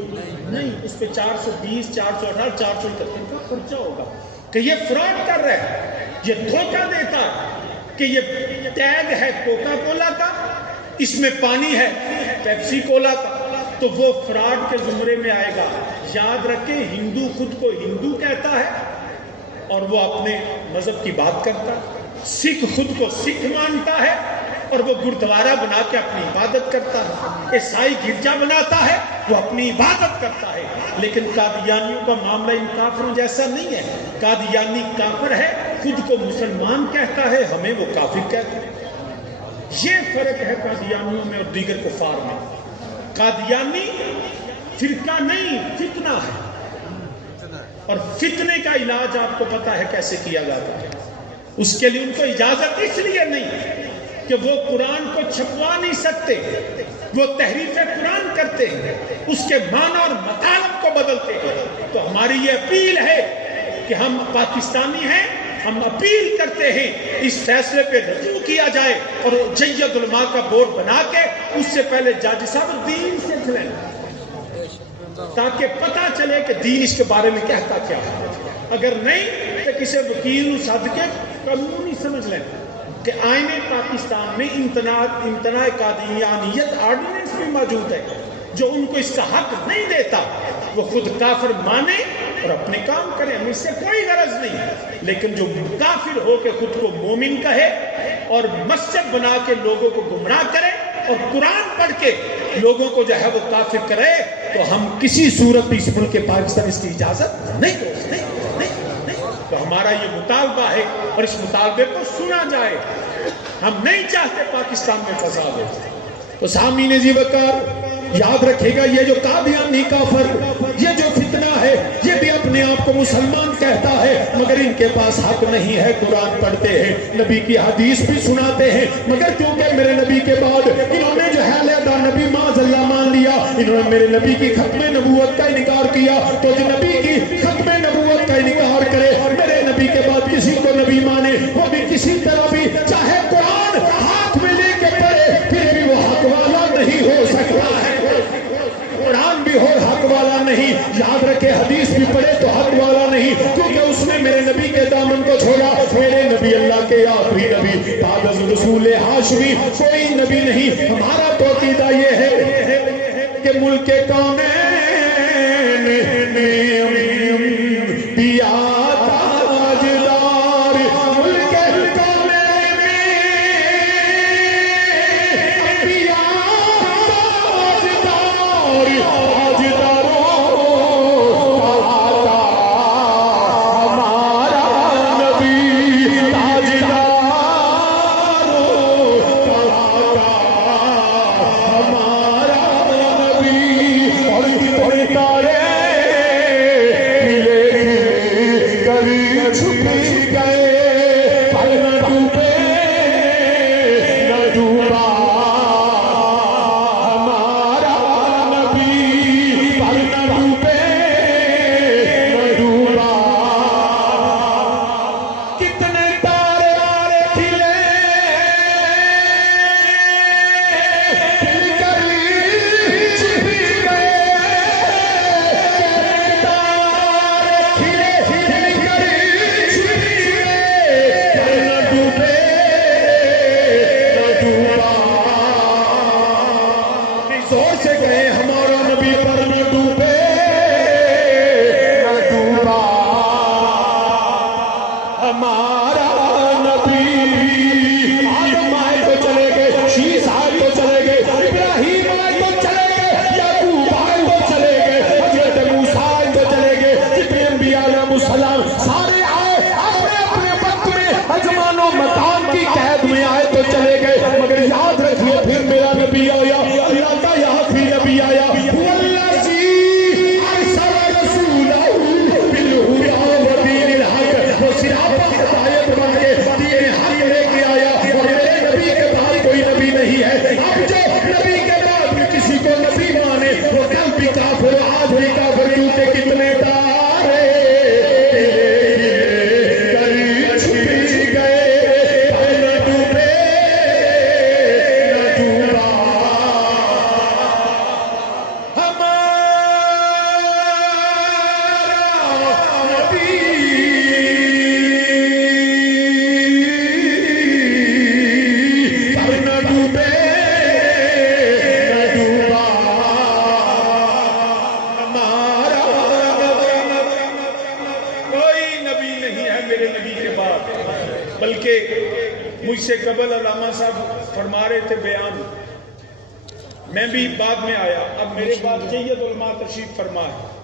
نہیں. اس پہ 420 418 471 کا خرچہ ہوگا کہ یہ فراڈ کر رہا ہے، یہ دھوکہ دیتا ہے کہ یہ ٹیگ ہے کوکا کولا کا، اس میں پانی ہے پیپسی کولا کا، تو وہ فراڈ کے زمرے میں آئے گا. یاد رکھیں ہندو خود کو ہندو کہتا ہے اور وہ اپنے مذہب کی بات کرتا ہے. سکھ خود کو سکھ مانتا ہے اور وہ گردوارہ بنا کے اپنی عبادت کرتا ہے. عیسائی گرجا بناتا ہے، وہ اپنی عبادت کرتا ہے. لیکن قادیانیوں کا معاملہ ان کافروں جیسا نہیں ہے. قادیانی کافر ہے، خود کو مسلمان کہتا ہے، ہمیں وہ کافر کہتا ہے. یہ فرق ہے قادیانیوں میں اور دیگر کفار میں. قادیانی فرقہ نہیں، فتنہ ہے، اور فتنے کا علاج آپ کو پتا ہے کیسے کیا جاتا ہے. اس کے لیے ان کو اجازت اس لیے نہیں کہ وہ قرآن کو چھپوا نہیں سکتے، وہ تحریف قرآن کرتے ہیں، اس کے معنی اور مطالب کو بدلتے ہیں. تو ہماری یہ اپیل ہے کہ ہم پاکستانی ہیں، ہم اپیل کرتے ہیں اس فیصلے پہ رجوع کیا جائے اور جید علماء کا بورڈ بنا کے اس سے پہلے جج صاحب دین سیکھ لیں تاکہ پتہ چلے کہ دین اس کے بارے میں کہتا کیا ہے. اگر نہیں تو کسی وکیل سد کے قانونی سمجھ لیں کہ آئین پاکستان میں امتناع قادیانیت آرڈیننس بھی موجود ہے جو ان کو اس کا حق نہیں دیتا. وہ خود کافر مانے اور اپنے کام کرے، ہمیں اس سے کوئی غرض نہیں. لیکن جو کافر ہو کے خود کو مومن کہے اور مسجد بنا کے لوگوں کو گمراہ کرے اور قرآن پڑھ کے لوگوں کو جو ہے وہ کافر کرے، تو ہم کسی صورت بھی اس ملک پاکستان اس کی اجازت نہیں دیں. تو ہمارا یہ مطالبہ ہے اور اس مطالبے کو سنا جائے. ہم نہیں چاہتے پاکستان میں فساد ہو. تو سامعین ذی وقار یاد رکھے گا، یہ جو قادیانی کافر، یہ جو فتنہ ہے، یہ بھی اپنے آپ کو مسلمان کہتا ہے مگر ان کے پاس حق نہیں ہے. قرآن پڑھتے ہیں، نبی کی حدیث بھی سناتے ہیں، مگر کیونکہ میرے نبی کے بعد انہوں نے جو ہے علیحدہ نبی معاذ اللہ مان لیا، انہوں نے میرے نبی کی ختم نبوت کا انکار کیا. تو جو نبی کی ختم نبوت کا انکار کرے، میرے نبی کے بعد کسی کو نبی مانے، وہ بھی کسی طرح بھی چاہے قرآن ہاتھ میں لے کے پڑھے پھر بھی وہ حق والا نہیں ہو سکتا ہے. قرآن بھی ہو حق والا نہیں، یاد رکھے حدیث بھی پڑھے تو حق والا نہیں، کیونکہ اس نے میرے نبی کے دامن کو چھوڑا. میرے نبی اللہ کے آخری نبی، بعد از رسول ہاشمی کوئی نبی نہیں. ہمارا تو عقیدہ یہ ہے کہ ملک کونین پیا تارے کبھی چھپ گئے پل نہ ڈوبے نہ ڈوبا ہمارا نبی پل نہ ڈوبے نہ ڈوبا کتنے تارے کھلے کھل کر چھپ گئے زور سے کہیں ہمارا نبی پر نہ ڈوبے نہ ڈوبا ہمارا نبی آدم آئے تو چلے گئے شیس آئے تو چلے گئے ابراہیم آئے تو چلے گئے یعقوب آئے تو چلے گئے حضرت موسیٰ آئے تو چلے گئے جتنے انبیاء علیہ السلام سارے آئے اپنے اپنے وقت میں ازمان و مکان کی قید میں آئے تو چلے گئے مگر یاد رکھیے پھر میرا نبی آیا اللہ کا یہاں بھی نبی آیا والذی ارسل رسولہ بالہدی ودین الحق وہ صراط ہدایت بن کے دین حق لے کے آیا اور میرے نبی کے بعد کوئی نبی نہیں ہے اب جو نبی کے بعد میں کسی کو نبی مانے وہ کل بھی کافر آج بھی کافر کیونکہ کتنے تارے کبھی چھپ گئے نہ ڈوبے نہ ڈوبا بلکہ مجھ سے قبل علامہ صاحب فرما رہے تھے بیان میں بھی بعد میں آیا اب میرے بعد سید علماء تشریف فرما ہے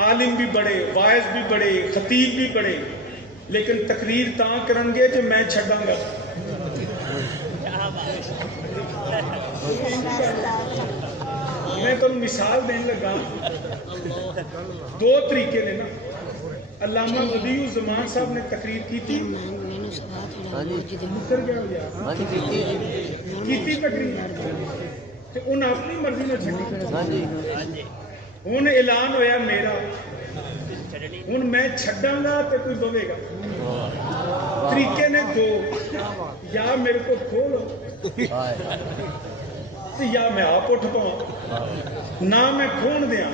عالم بھی بڑے واعظ بھی بڑے خطیب بھی بڑے لیکن تقریر تاں کرن گے جو میں چھڑاں گا میں تو مثال دینے لگا دو طریقے نے نا علامہ بدیع الزمان صاحب نے تقریر کی تھی تقریر انہیں اپنی مرضی میں چھڑی ہوں اعلان ہویا میرا ہوں میں چھڑاں گا تو کوئی بوے گا طریقے نے دو یا میرے کو کھولو یا میں آپ اٹھ پاؤں نہ میں کھون دیاں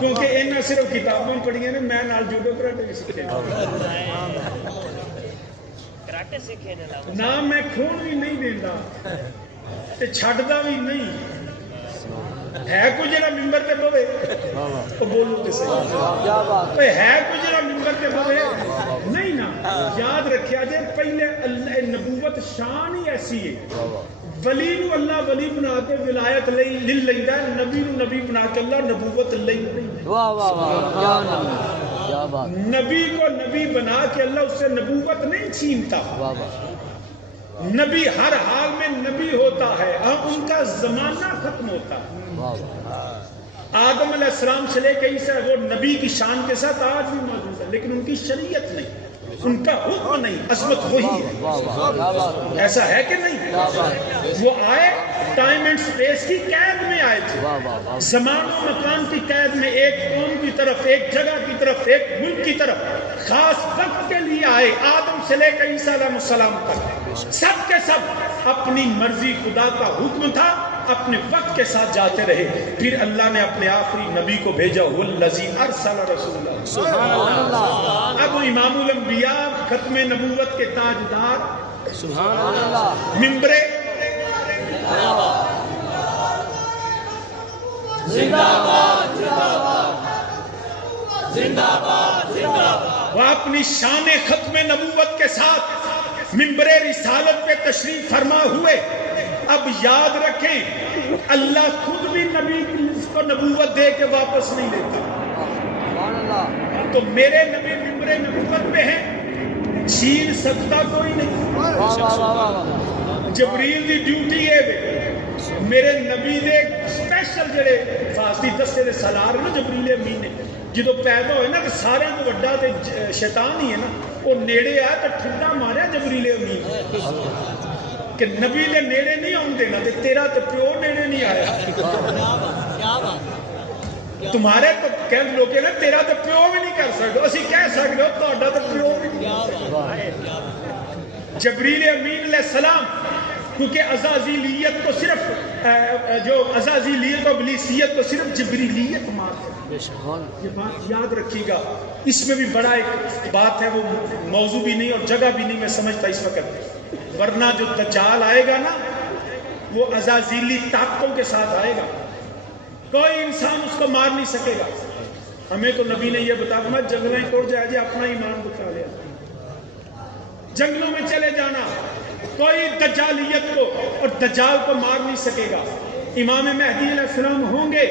کیونکہ انہاں صرف کتابوں پڑھی ہیں میں نال جوڈو کراٹے بھی سکھے نہ میں خون بھی نہیں دینا تے چھڑدا بھی نہیں ہے کوئی جڑا ممبر تے بوے تو بولو تے صحیح ہے کوئی جڑا ممبر تے بوے نہیں نا یاد رکھیا جے پہلے اللہ نبوت شان ہی ایسی ہے ولی نو اللہ ولی بنا کے ولایت لے لیندا ہے نبی نو نبی بنا کے اللہ نبوت لے واہ واہ واہ نبی کو نبی بنا کے اللہ اس سے نبوت نہیں چھینتا نبی ہر حال میں نبی ہوتا ہے ان کا زمانہ ختم ہوتا ہے آدم علیہ السلام سے لے کے عیسیٰ وہ نبی کی شان کے ساتھ آج بھی موجود ہے لیکن ان کی شریعت نہیں ان کا حکم نہیں عظمت وہی ہے ایسا ہے کہ نہیں وہ آئے ٹائم اینڈ سپیس کی قید میں آئے تھے زمان و مکان کی قید میں ایک قوم کی طرف ایک جگہ کی طرف ایک ملک کی طرف خاص وقت کے لیے آئے آدم سے لے کر عیسیٰ علیہ السلام تک سب کے سب اپنی مرضی خدا کا حکم تھا اپنے وقت کے ساتھ جاتے رہے پھر اللہ نے اپنے آخری نبی کو بھیجا والذی ارسل رسولہ سبحان اللہ اب امام الانبیاء ختم نبوت کے تاجدار سبحان اللہ ممبر زندہ باد زندہ باد وہ اپنی شان ختم نبوت کے ساتھ ممبر رسالت پہ تشریف فرما ہوئے اب یاد رکھیں اللہ خود بھی نبی کو نبوت دے کے واپس نہیں لیتا تو میرے نبی ممبر نبوت پہ ہیں چھین سکتا کوئی نہیں جبریل دی ڈیوٹی ہے میرے نبی دے سپیشل جڑے فاستی دستے دے سالار نا جبریل امین نے جدو پیدا ہوئے نا کہ سارے کو وڈا تے شیطان ہی ہے نا وہ نیڑے آیا تو ٹھنڈا ماریا جبریل امین کہ نبی دے نیڑے نہیں آن دینا تے تیرا تو پیو نیڑے نہیں آیا تمہارے تو کہنے لوگ نا تیرا تو پیو بھی نہیں کر سکتے اسی کہہ سکتے ہو تو اڈا تو پیو بھی نہیں جبریل امین علیہ السلام کیونکہ عزازیلیت کو صرف جو عزازیلیت و ابلیسیت کو صرف جبریلیت مانتے ہیں یہ بات یاد رکھیے گا اس میں بھی بڑا ایک بات ہے وہ موضوع بھی نہیں اور جگہ بھی نہیں میں سمجھتا اس وقت ورنہ جو دجال آئے گا نا وہ عزازیلی طاقتوں کے ساتھ آئے گا کوئی انسان اس کو مار نہیں سکے گا ہمیں تو نبی نے یہ بتا کہ جنگلیں توڑ جائے جی اپنا ایمان بچا لیا جنگلوں میں چلے جانا کوئی دجالیت کو اور دجال کو مار نہیں سکے گا امام مہدی علیہ السلام ہوں گے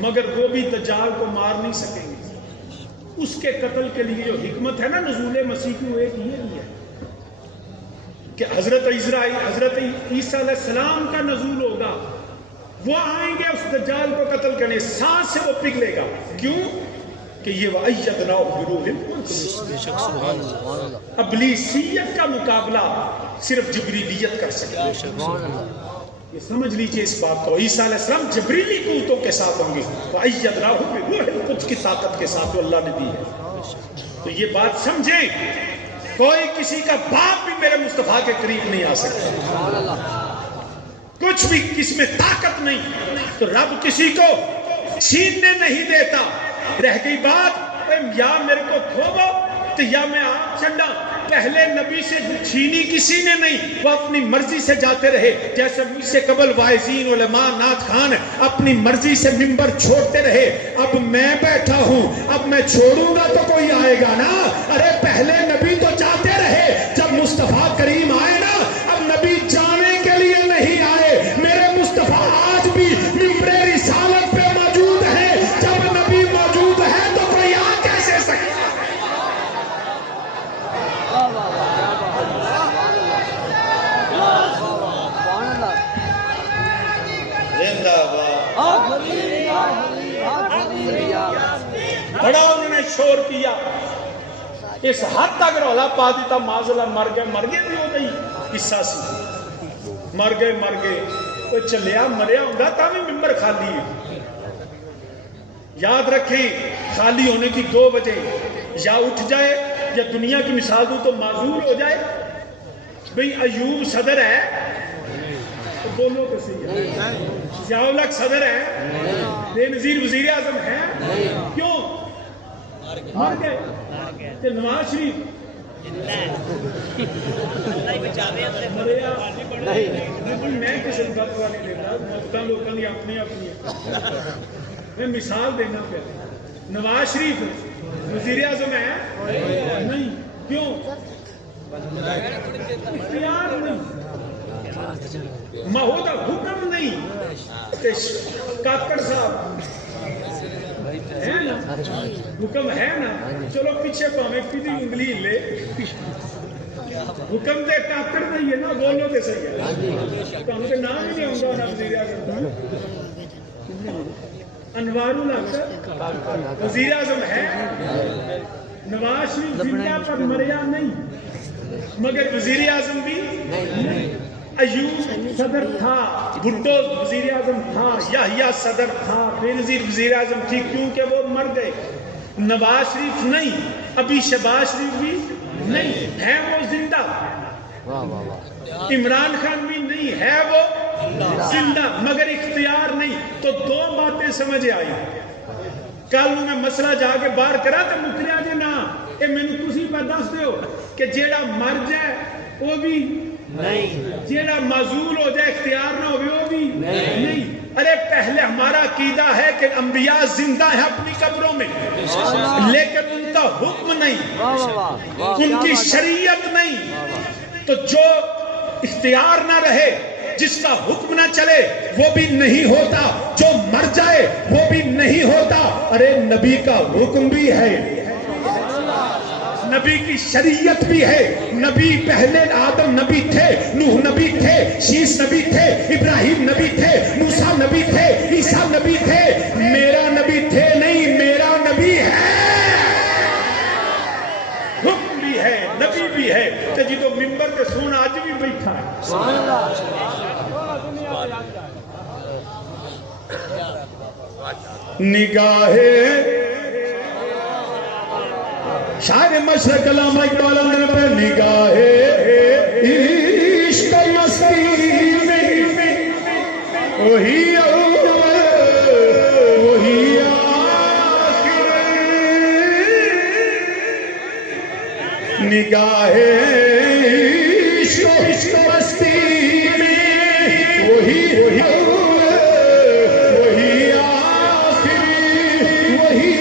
مگر وہ بھی دجال کو مار نہیں سکیں گے اس کے قتل کے لیے جو حکمت ہے نا نزول مسیح کی وہ ایک یہ ہے کہ حضرت عیسیٰ علیہ السلام کا نزول ہوگا وہ آئیں گے اس دجال کو قتل کرنے سانس سے وہ پگھلے گا کیوں کہ یہ وَأَيَّدْنَاهُ بِرُوحِ الْقُدُسِ ابلیسیت کا مقابلہ صرف جبریلیت کر سکتے یہ سمجھ لیجئے اس بات کو عیسیٰ علیہ السلام جبریلی قوتوں کے ساتھ ہوں گے وَأَيَّدْنَاهُ بِرُوحِ الْقُدُسِ کی طاقت کے ساتھ جو اللہ نے دی ہے تو یہ بات سمجھیں کوئی کسی کا باپ بھی میرے مصطفیٰ کے قریب نہیں آ سکتا کچھ بھی کس میں طاقت نہیں تو رب کسی کو چھیننے نہیں دیتا رہ گئی بات یا میرے کو کھوو تو یا میں آپ چنڈا پہلے نبی سے چھینی کسی نے نہیں وہ اپنی مرضی سے جاتے رہے جیسے مجھ سے قبل واعظین علماء نعت خان اپنی مرضی سے منبر چھوڑتے رہے اب میں بیٹھا ہوں اب میں چھوڑوں گا تو کوئی آئے گا نا ارے پہلے نبی تو جاتے رہے جب مصطفیٰ کریم آئے نا اب نبی جانے کے لیے نہیں آئے میرے مصطفیٰ آج بھی منبر رسالت پہ موجود ہے جب نبی موجود ہے تو کوئی آ کیسے سکتا بڑا انہوں نے شور کیا اس حد تک رولا پا دیتا معذلہ مر گئے بھی ہو گئی قصہ سی مر گئے کوئی چلیا مریا ہوگا تا بھی ممبر خالی ہے یاد رکھیں خالی ہونے کی 2 وجہ یا اٹھ جائے یا دنیا کی مثال دوں تو معذور ہو جائے بھئی ایوب صدر ہے تو بولو تو صحیح ہے ضیاء الحق صدر ہے بے نظیر وزیر اعظم ہے کیوں مر گئے کہ نواز شریف میں کسی بات نہیں دیتا مفتہ لوگوں کی اپنی میں مثال دینا پہ نواز شریف وزیر اعظم ہے نہیں کیوں اختیار نہیں ماحول حکم نہیں کاکڑ صاحب ہے نا حکم ہے نا چلو پیچھے پاویں کدی انگلی لے حکم دے کاکڑ نہیں ہے نا بولو دے صحیح ہے تو ہم کے نام ہی نہیں ہوگا نا وزیر اعظم انوار الحق وزیر اعظم ہے نواز شریف زندہ پر مریا نہیں مگر وزیر اعظم بھی ایوب صدر تھا بھٹو وزیر اعظم تھا یحییٰ صدر تھا بے نظیر وزیر اعظم تھی کیونکہ وہ مر گئے نواز شریف نہیں ابھی شہباز شریف بھی نہیں ہے وہ زندہ عمران خان بھی نہیں ہے وہ زندہ مگر اختیار نہیں تو 2 باتیں سمجھ آئی کل میں مسئلہ جا کے باہر کرا تو مکریا جی نا یہ مینوں تسی پہ دس دیو کہ جیڑا مر جائے وہ بھی نہیں جیڑا معزول ہو جائے اختیار نہ ہو وہ بھی نہیں ارے پہلے ہمارا عقیدہ ہے کہ انبیاء زندہ ہیں اپنی قبروں میں لیکن ان کا حکم نہیں ان کی شریعت نہیں تو جو اختیار نہ رہے جس کا حکم نہ چلے وہ بھی نہیں ہوتا جو مر جائے وہ بھی نہیں ہوتا ارے نبی کا حکم بھی ہے نبی کی شریعت بھی ہے. نبی پہلے آدم نبی تھے, نوح نبی تھے, شیس نبی تھے, ابراہیم نبی تھے, موسیٰ نبی تھے, عیسیٰ نبی تھے. میرا نبی تھے نہیں, میرا نبی ہے. حکم بھی ہے, نبی بھی ہے. کہ جی تو ممبر تے سونا آج بھی بیٹھا ہے. نگاہ شاعر مشرق علامہ اقبال اندر پہ نگاہ عشق مستی میں وہی اول وہی آخر. نگاہ عشق مستی میں وہی اول وہی آخر وہی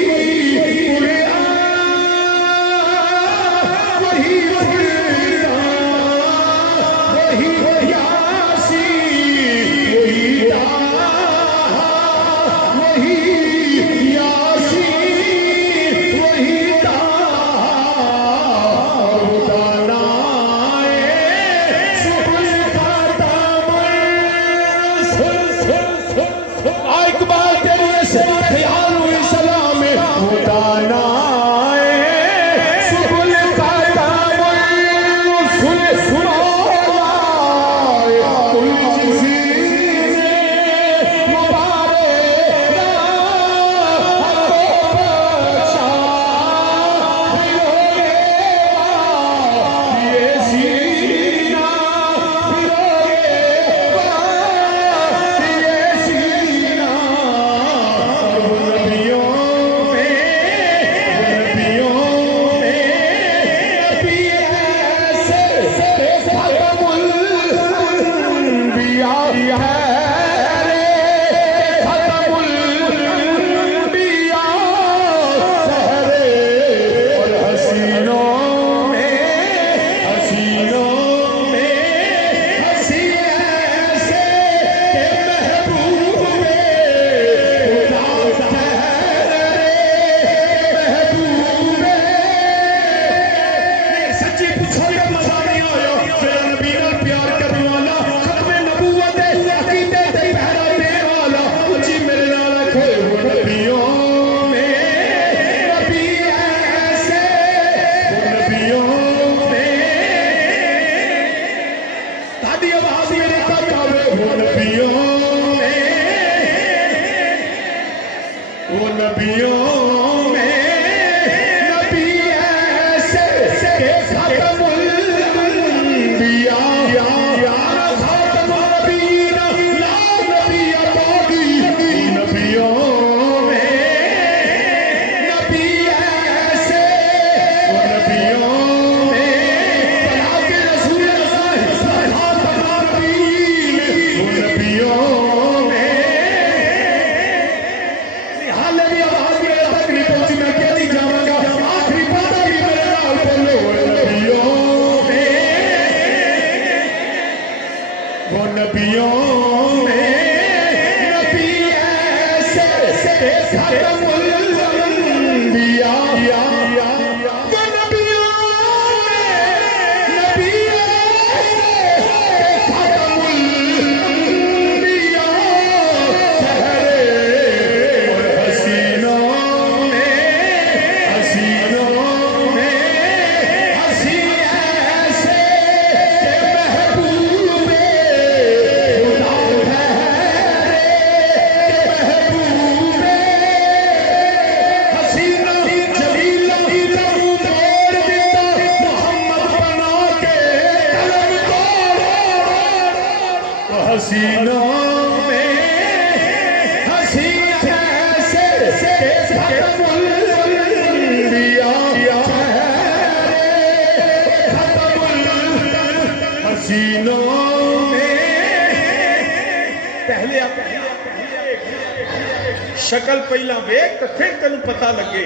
شکل پہلا ویک تو پھر تینوں پتا لگے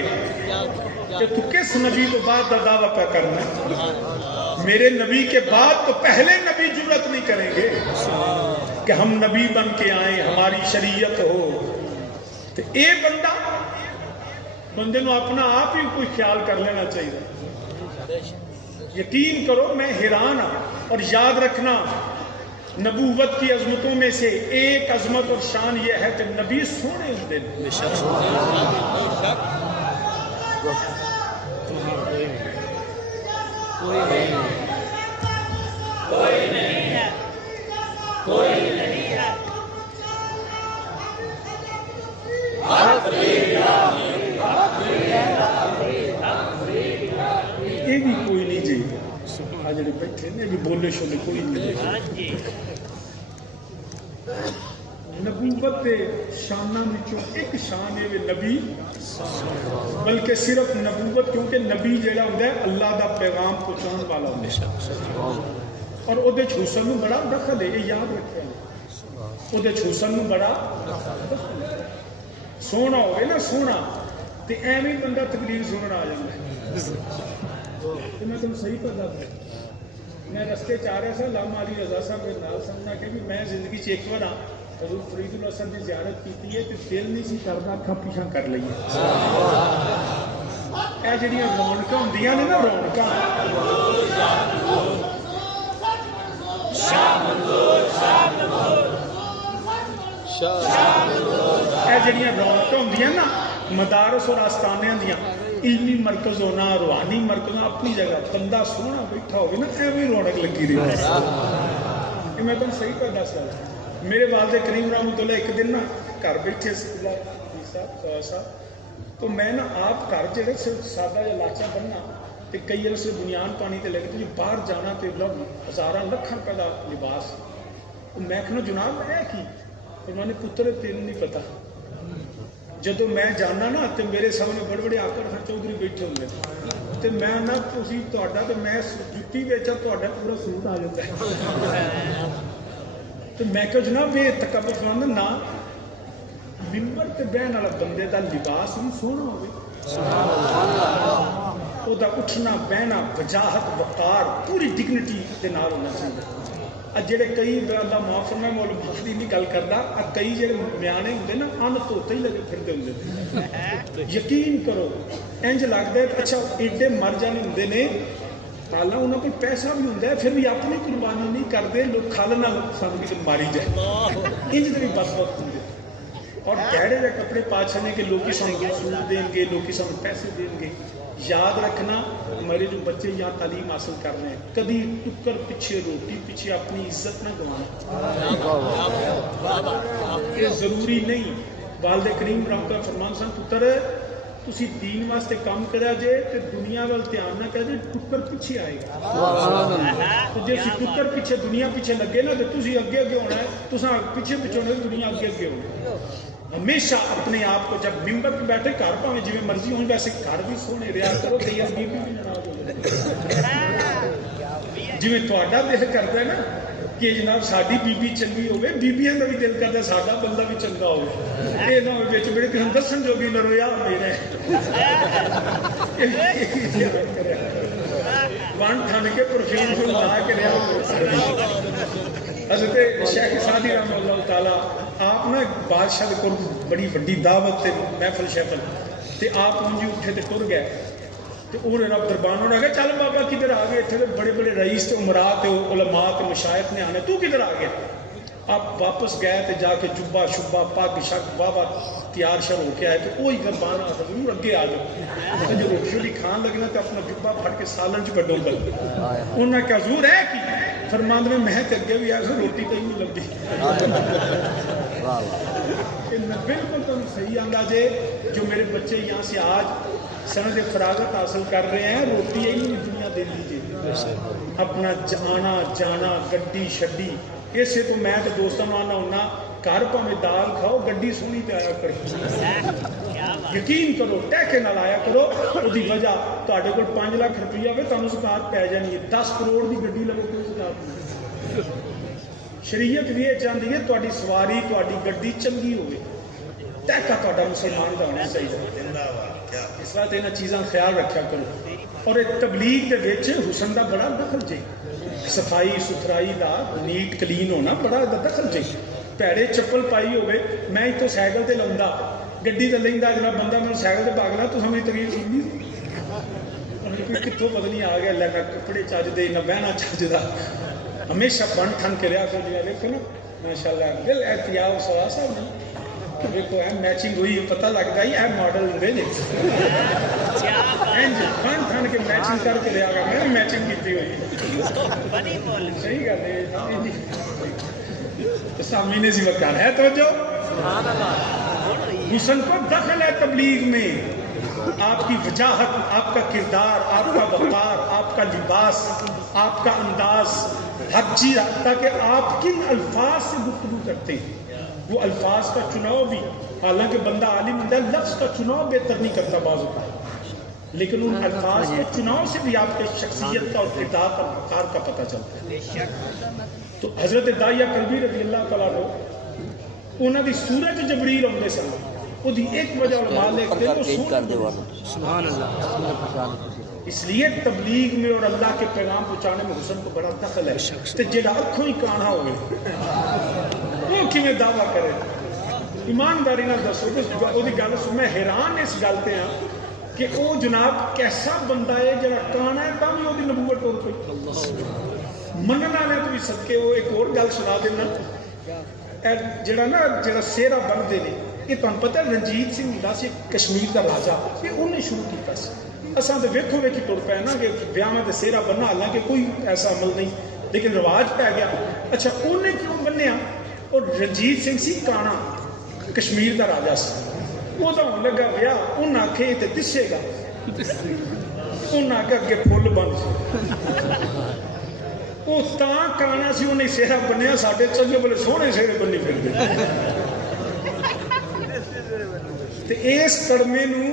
کہ تو کس نبی تو بعد دا دعویٰ پہ کرنا. میرے نبی کے بعد تو پہلے نبی جرات نہیں کریں گے کہ ہم نبی بن کے آئیں, ہماری شریعت ہو. تو اے بندے نو اپنا آپ ہی کوئی خیال کر لینا چاہیے. یقین کرو میں حیران ہوں. اور یاد رکھنا نبوت کی عظمتوں میں سے ایک عظمت اور شان یہ ہے کہ نبی سونے ہوتے ہیں. یہ بھی کوئی نہیں جی جڑے بیٹھے نے بھی بولے شولے کوئی نہیں. نبوت کے شانوں میں ایک شان ہے نبی, بلکہ صرف نبوت, کیونکہ نبی جڑا ہوتا ہے اللہ دا پیغام پہنچانے والا ہوتا ہے. اور وہ حسن میں بڑا دخل ہے, یہ یاد رکھے. وہ حسن میں بڑا سونا ہوگا نا, سونا تو ایویں بندہ تقریر سننا آ جاتا ہے. تو میں تم صحیح پتا تھا, میں رستے چاہ رہا تھا, علامہ علی رضا صاحب کے نال سمجھا کہ میں زندگی ایک بار حضور فرید الحسن کی زیارت کی ہے تو دل نہیں سی کرتا اکھاں پیچھا کر لئیے. یہ جڑیاں رونقاں ہوندیاں نے نا, رونقاں جڑیاں رونقاں ہوندیاں نا مدارس اور آستانیاں دیاں, علمی مرکز ہونا, روحانی مرکز ہونا, اپنی جگہ بندہ سونا بیٹھا ہوگی نا ایویں رونق لگی رہی ہے. میں تم صحیح پہ دس رہا. میرے والد کریم رحمۃ اللہ ایک دن نا گھر بیٹھے صاحب, تو میں نا آپ گھر جڑے سادہ یا لاچا بننا تو کئی عرصے بنیاد پانی تے لگے, تو باہر جانا تو ہزاراں لکھاں روپے کا لباس. میں کہنا جناب ہے کی, انہوں نے پتر تین نہیں پتا. جدو میں جانا نا تو میرے سامنے بڑے بڑے آکڑ خان چودھری بیٹھے ہوتے تو میں نہ تسی تہاڈا تو میں جُتی ویچا تہاڈا پورا سوٹ آ جاتا ہے. تو میں کہ جناب یہ تکبر فرمانا نا, ممبر تے بہن والا بندے دا لباس بھی سونا ہوگی, وہ دا اٹھنا بہنا وجاہت وقار پوری ڈگنیٹی دے نال ہونا چاہیے. جڑے کئی اللہ معاف فرمائے مولوی بخری نہیں گل کردا, کئی جڑے میانے ہوندے نا ان توتے ہی لگے پھردے ہوندے. یقین کرو انج لگدا ہے اچھا ایڈے مر جانے ہوندے نے, حالانکہ انہوں کو پیسہ بھی ہوتا ہے, پھر بھی اپنی قربانی نہیں کرتے, لوگ کھال نہ سامنے سے ماری جائے. انج بھی بد وقت ہوتے اور گہرے ہوئے کپڑے پا چھنے کے لوگ سن سوٹ دیں گے, لوگ سن پیسے دیں گے. یاد رکھنا ہمارے جو بچے یہاں تعلیم حاصل کر رہے ہیں, کبھی ٹکر پیچھے روٹی پیچھے اپنی عزت نہ گوانا. یہ ضروری نہیں. والد کریم رحمۃ اللہ فرمان سن پتر تسی دین واسطے کام کرا جے تو دنیا وال دھیان نہ کر جے, ٹکر پیچھے آئے گا. تو جی ٹکر پیچھے دنیا پیچھے لگے نا تو تسی اگے اگے ہونا ہے, تساں پیچھے پیچھے ہونا ہے, دنیا اگے اگے ہونا. ہمیشہ اپنے آپ کو جب ممبر پہ بیٹھے گھر پاویں جی مرضی ہوں ویسے گھر بھی سونے رہا کرو, کئی بی بھی ناراض ہو جائے. جی تہاڈا دل کرتا ہے نا کہ جناب ساری بی بی چنگی ہوگی, بیبیاں کا بھی دل کرتا ہے ساڈا بندہ بھی چنگا ہوگا. یہ نہ ہو بچ بڑے کسی دسن جو بھی نہ رویا میرے ون ٹھن کے پرفیوم سے لا کے رہا. حضرت شیخ سعدی رحمہ اللہ تعالیٰ آپ نا بادشاہ کو بڑی وڈی دعوت تے محفل شیفل تے آپ انجی اٹھے تے ٹر گئے. تو انہیں رب دربانوں نے کہا چل بابا کدھر آ گئے, اتنے بڑے بڑے رئیس تے عمراء تے علماء تے مشائخ نے آنے, تو کدھر آ گیا. آپ واپس گئے تے جا کے جبہ شبہ پاک شک بابا تیار شر ہو کے آئے تو وہی دربانہ ضرور اگے آ جاؤ. جو روٹی شوٹی کھان لگنا تو اپنا جبہ پھڑ کے سالن چ کڈو گل. انہوں نے کہا حضور ہے کی فرماند میں تے اگے بھی آیا روٹی تو ہی نہیں لگتی. بالکل تم صحیح آندا جے, جو میرے بچے یہاں سے آج سند فراغت حاصل کر رہے ہیں, روٹی ہی نہیں دنیا دے دیجیے. اپنا آنا جانا گڈی شڈی, اسے تو میں تو دوستوں آنا ہونا گھر پاویں دال کھاؤ گڈی سونی تے آیا کرو. یقین کرو ٹیکے نال آیا کرو. وہی وجہ تہاڈے کول 5 لاکھ روپیہ ہوے تانوں زکات پی جانی ہے, 10 کروڑ کی گڈی لگو کوئی زکات نہیں. شریعت بھی یہ چاہتی ہے تہاڈی سواری تہاڈی گڈی چنگی ہوے, ٹیکا تہاڈا مسلمان دا ہونا چاہیے. اس وقت انہاں چیزاں خیال رکھا کرو. اور تبلیغ دے وچ حسن دا بڑا دخل جے, صفائی ستھرائی دا نیٹ کلین ہونا بڑا دخل جے. پیڑے چپل پائی ہوئے, میں اتوں سائیکل تے لاؤں گڈی تے لیندا جناب بندہ میں سائیکل تے بھاگنا تو ہمیں تقریر سننی کیونکہ کتوں پتہ نہیں آ گیا نہ کپڑے چجدے نہ بہنا چجدا ہمیشہ بن ٹھن کے رہا کر دیا دیکھو نا ماشاءاللہ دل احتیاط سوا صاحب نے دیکھو ہے میچنگ ہوئی پتہ لگتا ہی ہے ماڈل ہوں نے بن ٹھن کے میچنگ کر کے رہا گا میں میچنگ کی ہوئی صحیح گل ہے سامنے سی وقت ہے توجہ حسن کو دخل ہے تبلیغ میں آپ کی وجاہت آپ کا کردار آپ کا وقار آپ کا لباس آپ کا انداز ہر چیز تاکہ آپ کن الفاظ سے گفتگو کرتے ہیں وہ الفاظ کا چناؤ بھی حالانکہ بندہ عالم ہوتا ہے لفظ کا چناؤ بہتر نہیں کرتا بعض ہوتا ہے لیکن ان الفاظ کے چناؤ سے بھی آپ کے شخصیت کا اور کردار کا وقار کا پتہ چلتا ہے تو حضرت داعیہ کلبی رضی اللہ تعالیٰ عنہ انہوں دی سورج جبریل آتے سن وہ ایک وجہ علماء لکھتے ہیں سبحان اللہ اس لیے تبلیغ میں اور اللہ کے پیغام پہنچانے میں حسن کو بڑا دخل ہے تو جڑا اکھوں ہی کانا ہوئے وہ کیویں دعویٰ کرے ایمانداری نہ دسو وہ گل میں حیران اس گل تے ہاں کہ وہ جناب کیسا بندہ ہے جڑا کانا ہے تب بھی وہ نبوت ٹر پئی منن والے تو بھی صدقے وہ ایک اور گل سنا دینا جڑا نا جڑا سیرا بنتے ہیں یہ تمہیں پتہ ہے رنجیت سنگھ ہوندا سی کشمیر کا راجا یہ انہیں شروع کیتا سی اساں تے ویکھو ویکھی ٹر پے نا کہ بیاواں تے سیرا بننا حالانکہ کوئی ایسا عمل نہیں لیکن رواج پہ گیا اچھا انہیں کیوں بنیا اور رنجیت سنگھ سی کانا کشمیر کا راجا سی وہ تو ہونے لگا بیاہ انہیں آکھے یہ تے دسے گا انہیں آکھے اگے پھل بند وہ تاں کانا سی انہیں سیرا بنیا ساڈے چنگے بلے سونے سیرے بنی پھر دے تے اس کڑمے نو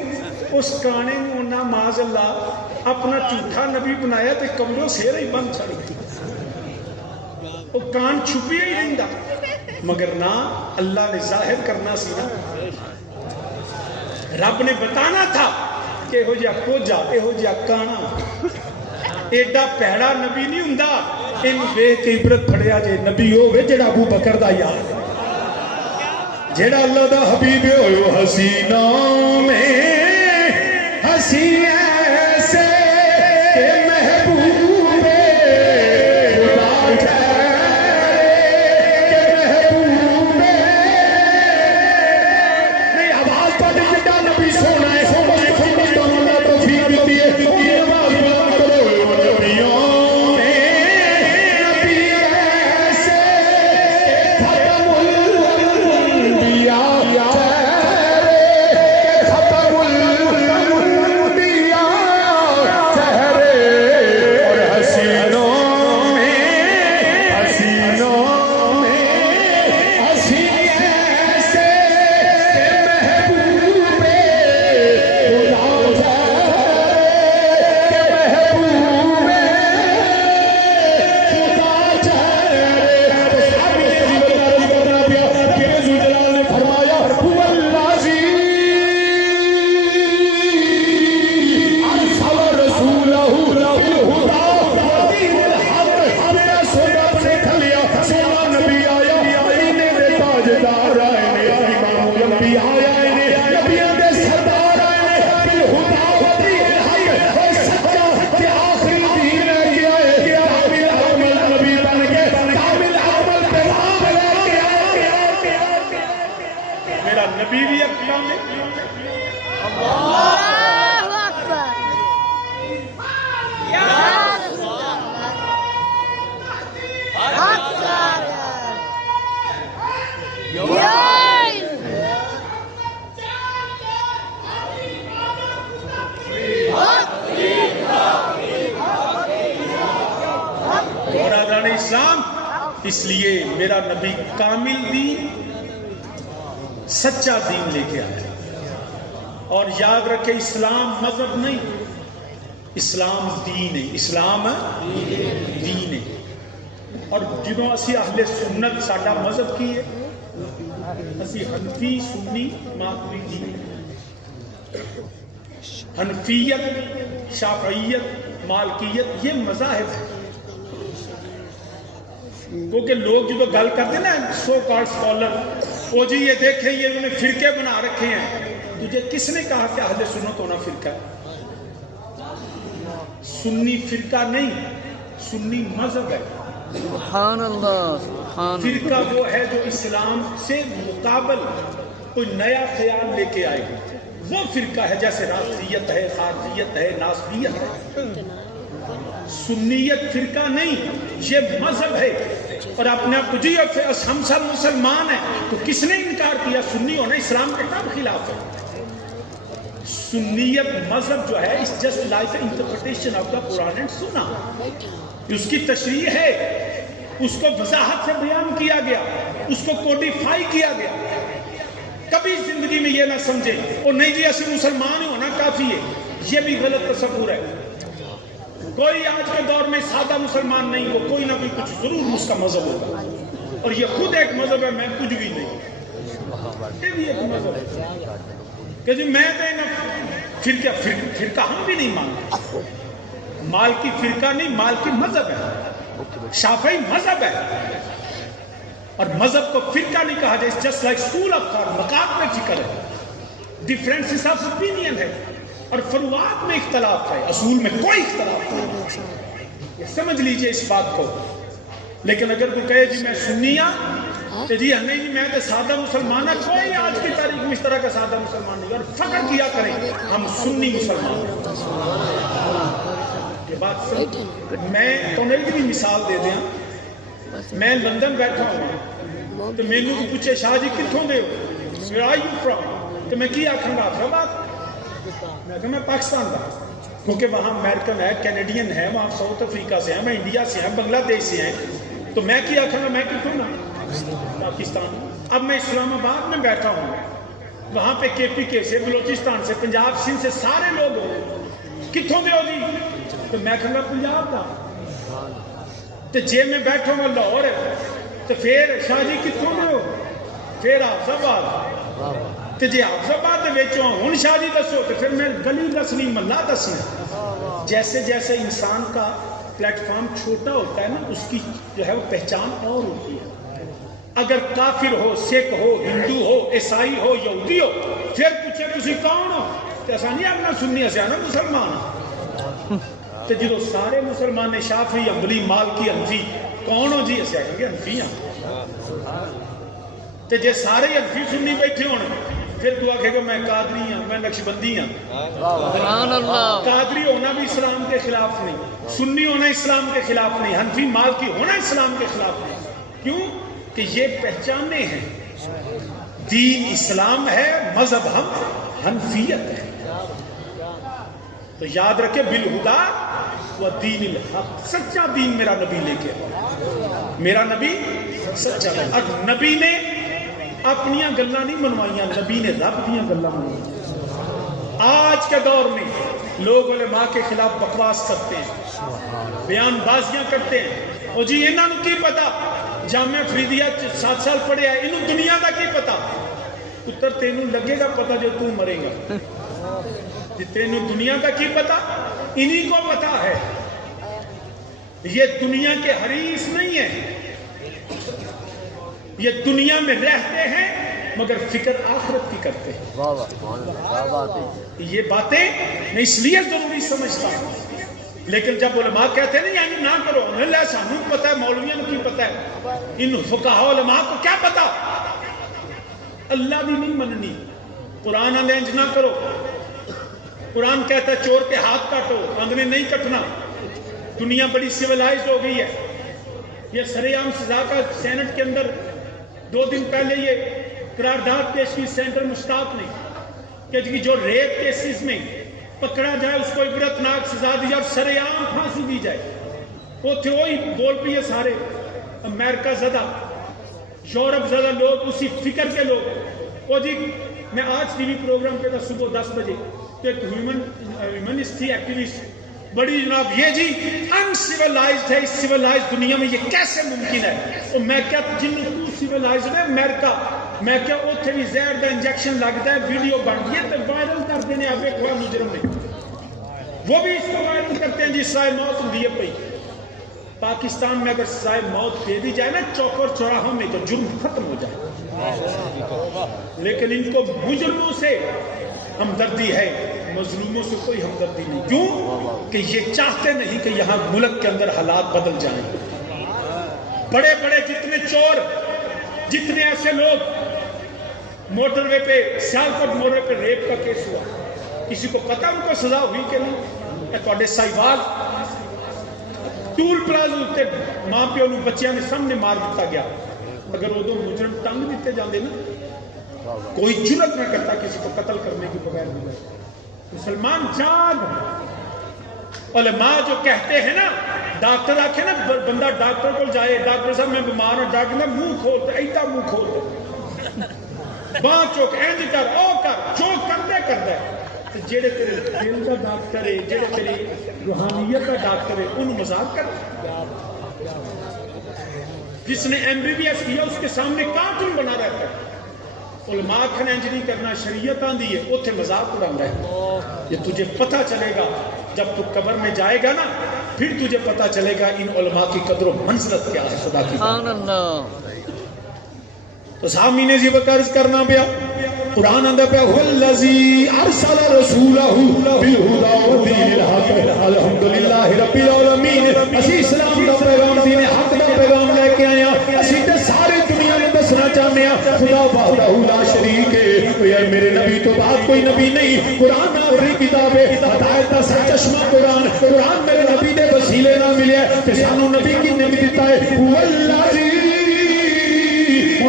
اس کانے نو انہاں معاذ اللہ اپنا جھوٹا نبی بنایا تے کمروں سیرا ہی بند چھڑ گئی وہ کان چھپیا ہی رہندا مگر نہ اللہ نے ظاہر کرنا سی نا رب نے بتانا تھا کہ یہو جہا کوجا یہو جہا کانا ایڈا پیڑا نبی نہیں ہوندا ان ویکھ کے عبرت پھڑیا جے نبی ہوے جڑا ابو بکر دا یار جڑا اللہ دا حبیب ہوئے حسینوں میں ہسی ایسے کہ محبوب خدا ٹھہرے کہ محبوب نہیں آواز پڑھ جڑا نبی سونا ہے اللہ توفیق دیتی ہے آواز بلند کرو نبیوں اس لیے میرا نبی کامل دین سچا دین لے کے آیا اور یاد رکھے اسلام مذہب نہیں اسلام دین ہے اسلام دین ہے اور جنہوں اسی اہل سنت ساڈا مذہب کی ہے اسی حنفی سنی ماتریدی حنفیت شافعیت مالکیت یہ مذاہب ہیں کیونکہ لوگ جو گل کرتے ہیں نا سو کالڈ اسکالر وہ جی یہ دیکھیں یہ انہوں نے فرقے بنا رکھے ہیں تجھے کس نے کہا کہ اہل سنت ہونا فرقہ ہے سنی فرقہ نہیں، سنی مذہب ہے۔ سبحان اللہ، سبحان اللہ۔ فرقہ وہ ہے جو اسلام سے مقابل کوئی نیا خیال لے کے آئے، وہ فرقہ ہے، جیسے رافضیت ہے، خارجیت ہے، ناصبیت ہے۔ سنیت فرقہ نہیں، یہ مذہب ہے۔ اور اپنے آپ کو جی ہم سب مسلمان ہیں، تو کس نے انکار کیا؟ سنی ہونا اسلام کے کب خلاف ہے؟ سنیت مذہب جو ہے اس just like interpretation of the Quran and سنہ، اس کی تشریح ہے، اس کو وضاحت سے بیان کیا گیا، اس کو کوڈیفائی کیا گیا۔ کبھی زندگی میں یہ نہ سمجھے اور نہیں جی ایسے مسلمان ہونا کافی ہے، یہ بھی غلط تصور ہے۔ کوئی آج کے دور میں سادہ مسلمان نہیں ہو، کوئی نہ کوئی کچھ ضرور اس کا مذہب ہوگا، اور یہ خود ایک مذہب ہے، میں کچھ بھی نہیں، یہ بھی ایک مذہب ہے کہ جی میں فرقہ ہم بھی نہیں مانتے۔ مالکی فرقہ نہیں، مالکی مذہب ہے، شافعی مذہب ہے، اور مذہب کو فرقہ نہیں کہا جائے، just like school of thought, مقام میں فکر ہے، ڈیفرنسز آف اوپینین ہے، اور فروعات میں اختلاف ہے، اصول میں کوئی اختلاف نہیں۔ سمجھ لیجئے اس بات کو۔ لیکن اگر کوئی کہے جی میں سنیاں تو جی ہمیں جی میں تو سادہ مسلمان ہے، کوئی آج کی تاریخ میں اس طرح کا سادہ مسلمان نہیں، اور فخر کیا کریں ہم سنی مسلمان ہیں۔ یہ بات میں تو نہیں بھی مثال دے دیا، میں لندن بیٹھا ہوں تو میں نے پوچھے شاہ جی کتوں دے ہو، where are you from؟ تو میں کی آکھوں گا حیدرآباد، میں کہا میں پاکستان کا، کیونکہ وہاں امریکن ہے، کینیڈین ہے، وہاں ساؤتھ افریقہ سے ہیں، میں انڈیا سے ہیں، بنگلہ دیش سے ہیں، تو میں کی آکھوں گا میں کتوں گا پاکستان۔ اب میں اسلام آباد میں بیٹھا ہوں، وہاں پہ کے پی کے سے، بلوچستان سے، پنجاب سندھ سے سارے لوگ ہو، کتوں دے ہو جی؟ تو میں کہوں گا پنجاب کا۔ تو جے میں بیٹھا ہوں لاہور ہے تو پھر شاہ جی کتوں دے ہو؟ پھر حافظ آباد۔ تو جی حافظ آباد دے وچ ہوں شاہ جی دسو، تو پھر میں گلی دسنی، محلہ دسنا۔ جیسے جیسے انسان کا پلیٹ فارم چھوٹا ہوتا ہے نا، اس کی جو ہے وہ پہچان اور ہوتی ہے۔ اگر کافر ہو، سکھ ہو، ہندو ہو، عیسائی ہو، یہودی ہو، پھر پوچھے تسی کون ہو تو ایسا نہیں اپنا سنی ایسا نا مسلمان۔ تو جدو سارے مسلمان نے شافعی، حنبلی، مالکی، حنفی، کون ہو جی ایسا کہ حنفی ہیں۔ تو جے سارے حنفی سنی بیٹھے ہونے پھر تو آکھے کہ میں قادری ہوں، میں نقشبندی ہوں۔ سبحان اللہ۔ قادری ہونا بھی اسلام کے خلاف نہیں، سنی ہونا اسلام کے خلاف نہیں، حنفی مالکی ہونا اسلام کے خلاف نہیں۔ کیوں کہ یہ پہچانے ہیں، دین اسلام ہے، مذہب ہم حنفیت ہے۔ تو یاد رکھے بالہدا و دین الحق، سچا دین میرا نبی لے کے، میرا نبی سچا ہے۔ اور نبی نے اپنیاں گلاں نہیں منوائیاں، نبی نے رب دیاں گلاں منوائیاں۔ آج کے دور میں لوگ علماء کے خلاف بکواس کرتے ہیں، بیان بازیاں کرتے ہیں، اور جی انہاں نوں کی پتا، جامعہ فریدیہ 7 سال پڑھے آئے، انہوں دنیا دا کی پتا؟ پتر تینوں لگے گا پتا جو تو مرے گا، تینوں دنیا کا کی پتا؟ انہی کو پتا ہے۔ یہ دنیا کے حریص نہیں ہیں، یہ دنیا میں رہتے ہیں مگر فکر آخرت کی کرتے ہیں۔ یہ باتیں میں اس لیے ضروری سمجھتا ہوں، لیکن جب علماء کہتے ہیں یعنی نہ کرو، اللہ سانوں پتہ ہے، مولویوں کو کی پتہ ہے، ان فقہاء علماء کو کیا پتہ؟ اللہ بھی نہیں مننی، قرآن انج نہ کرو، قرآن کہتا ہے چور کے ہاتھ کاٹو، انگنے نہیں کٹنا۔ دنیا بڑی سیولائزڈ ہو گئی ہے، یہ سرے عام سزا کا سینٹ کے اندر 2 دن پہلے یہ قرارداد پیش کی سینٹر مشتاق نے کہ جو ریپ کیسز میں پکڑا جائے اس کو عبرتناک سزا دی جائے اور سرے عام پھانسی دی جائے۔ وہ تھے وہی بول پیے سارے امریکہ زدہ، یورپ زدہ لوگ، اسی فکر کے لوگ۔ وہ جی میں آج ٹی وی پروگرام پہ تھا صبح 10 بجے، تو ایک ہیومنسٹ تھی، ایکٹیوسٹ، بڑی جناب یہ جی ان سیولائزڈ ہے، اس سیولائزڈ دنیا میں یہ کیسے ممکن ہے؟ اور میں کیا جنوں تو سیولائزڈ ہے امریکہ، میں کیا اوتھے بھی زہر دا انجیکشن لگتا ہے، ویڈیو بن گئی ہے تو وائرل کر دینے آپ ایک ہوا مجرم نے، وہ بھی اس کو وائرل کرتے ہیں جی سزائے موت ہوں دیے پئی۔ پاکستان میں اگر سزائے موت دے دی جائے نا چوک اور چوراہوں میں تو جرم ختم ہو جائے، لیکن ان کو مجرموں سے ہمدردی ہے۔ مظلوموں سے کوئی ہمدردی نہیں. کیوں؟ کہ یہ چاہتے نہیں کہ یہاں ملک کے اندر حالات بدل جائیں. بڑے بڑے جتنے چور، جتنے ایسے لوگ، موٹر وے پہ، سیالکوٹ موٹر وے پہ ریپ کا کیس ہوا، کسی کو پتا ان کو سزا ہوئی کہ نہیں؟ سائیوال ٹول پلازا ماں پیو نو بچیاں نے سامنے مار دیتا گیا. اگر ادو مجرم ٹنگ دیتے جاندے نا، کوئی جرت نہ کرتا کسی کو قتل کرنے کے بغیر. مسلمان جاگ. علماء جو کہتے ہیں نا، ڈاکٹر آکھے نا، بندہ ڈاکٹر کو جائے، ڈاکٹر صاحب میں بیمار ہوں، ڈاکٹر نے منہ کھولتا، ایتا منہ کھولتا، باں چوک اینج کر، او کر، جو کرتے جیڑے تیرے دل کا ڈاکٹر ہے، جیڑے تیری روحانیت کا ڈاکٹر ہے، ان مذاق کر. جس نے MBBS کیا اس کے سامنے کارٹون بنا رہتا ہے. علماء کھنے انج نہیں کرنا، شریعت آندی ہے، اوتھے مذاق اڑاتا ہے. یہ تجھے پتہ چلے گا جب تو قبر میں جائے گا نا، پھر تجھے پتہ چلے گا ان علماء کی قدر و منزلت کیا ہے. خدا کی سبحان اللہ. تو سامنے جی وقرض کرنا پیا. قرآن آندا پیا والذی ارسل رسولہ بالہدی ودین الحق الحمدللہ رب العالمین. اسی اسلام دا پیغام، دین حق دا پیغام لے کے آیا. اسی تے ساری دنیا نے دسنا چاہنے ہیں خدا وحدہ لا شریک ہے. یار میرے نبی تو بعد کوئی نبی نہیں. قرآن آخری کتاب ہے، ہدایت دا سر چشمہ قرآن. قرآن میرے نبی دے وسیلے نہ ملیا تے سانو نبی کنے بھی دیتا ہے. والذی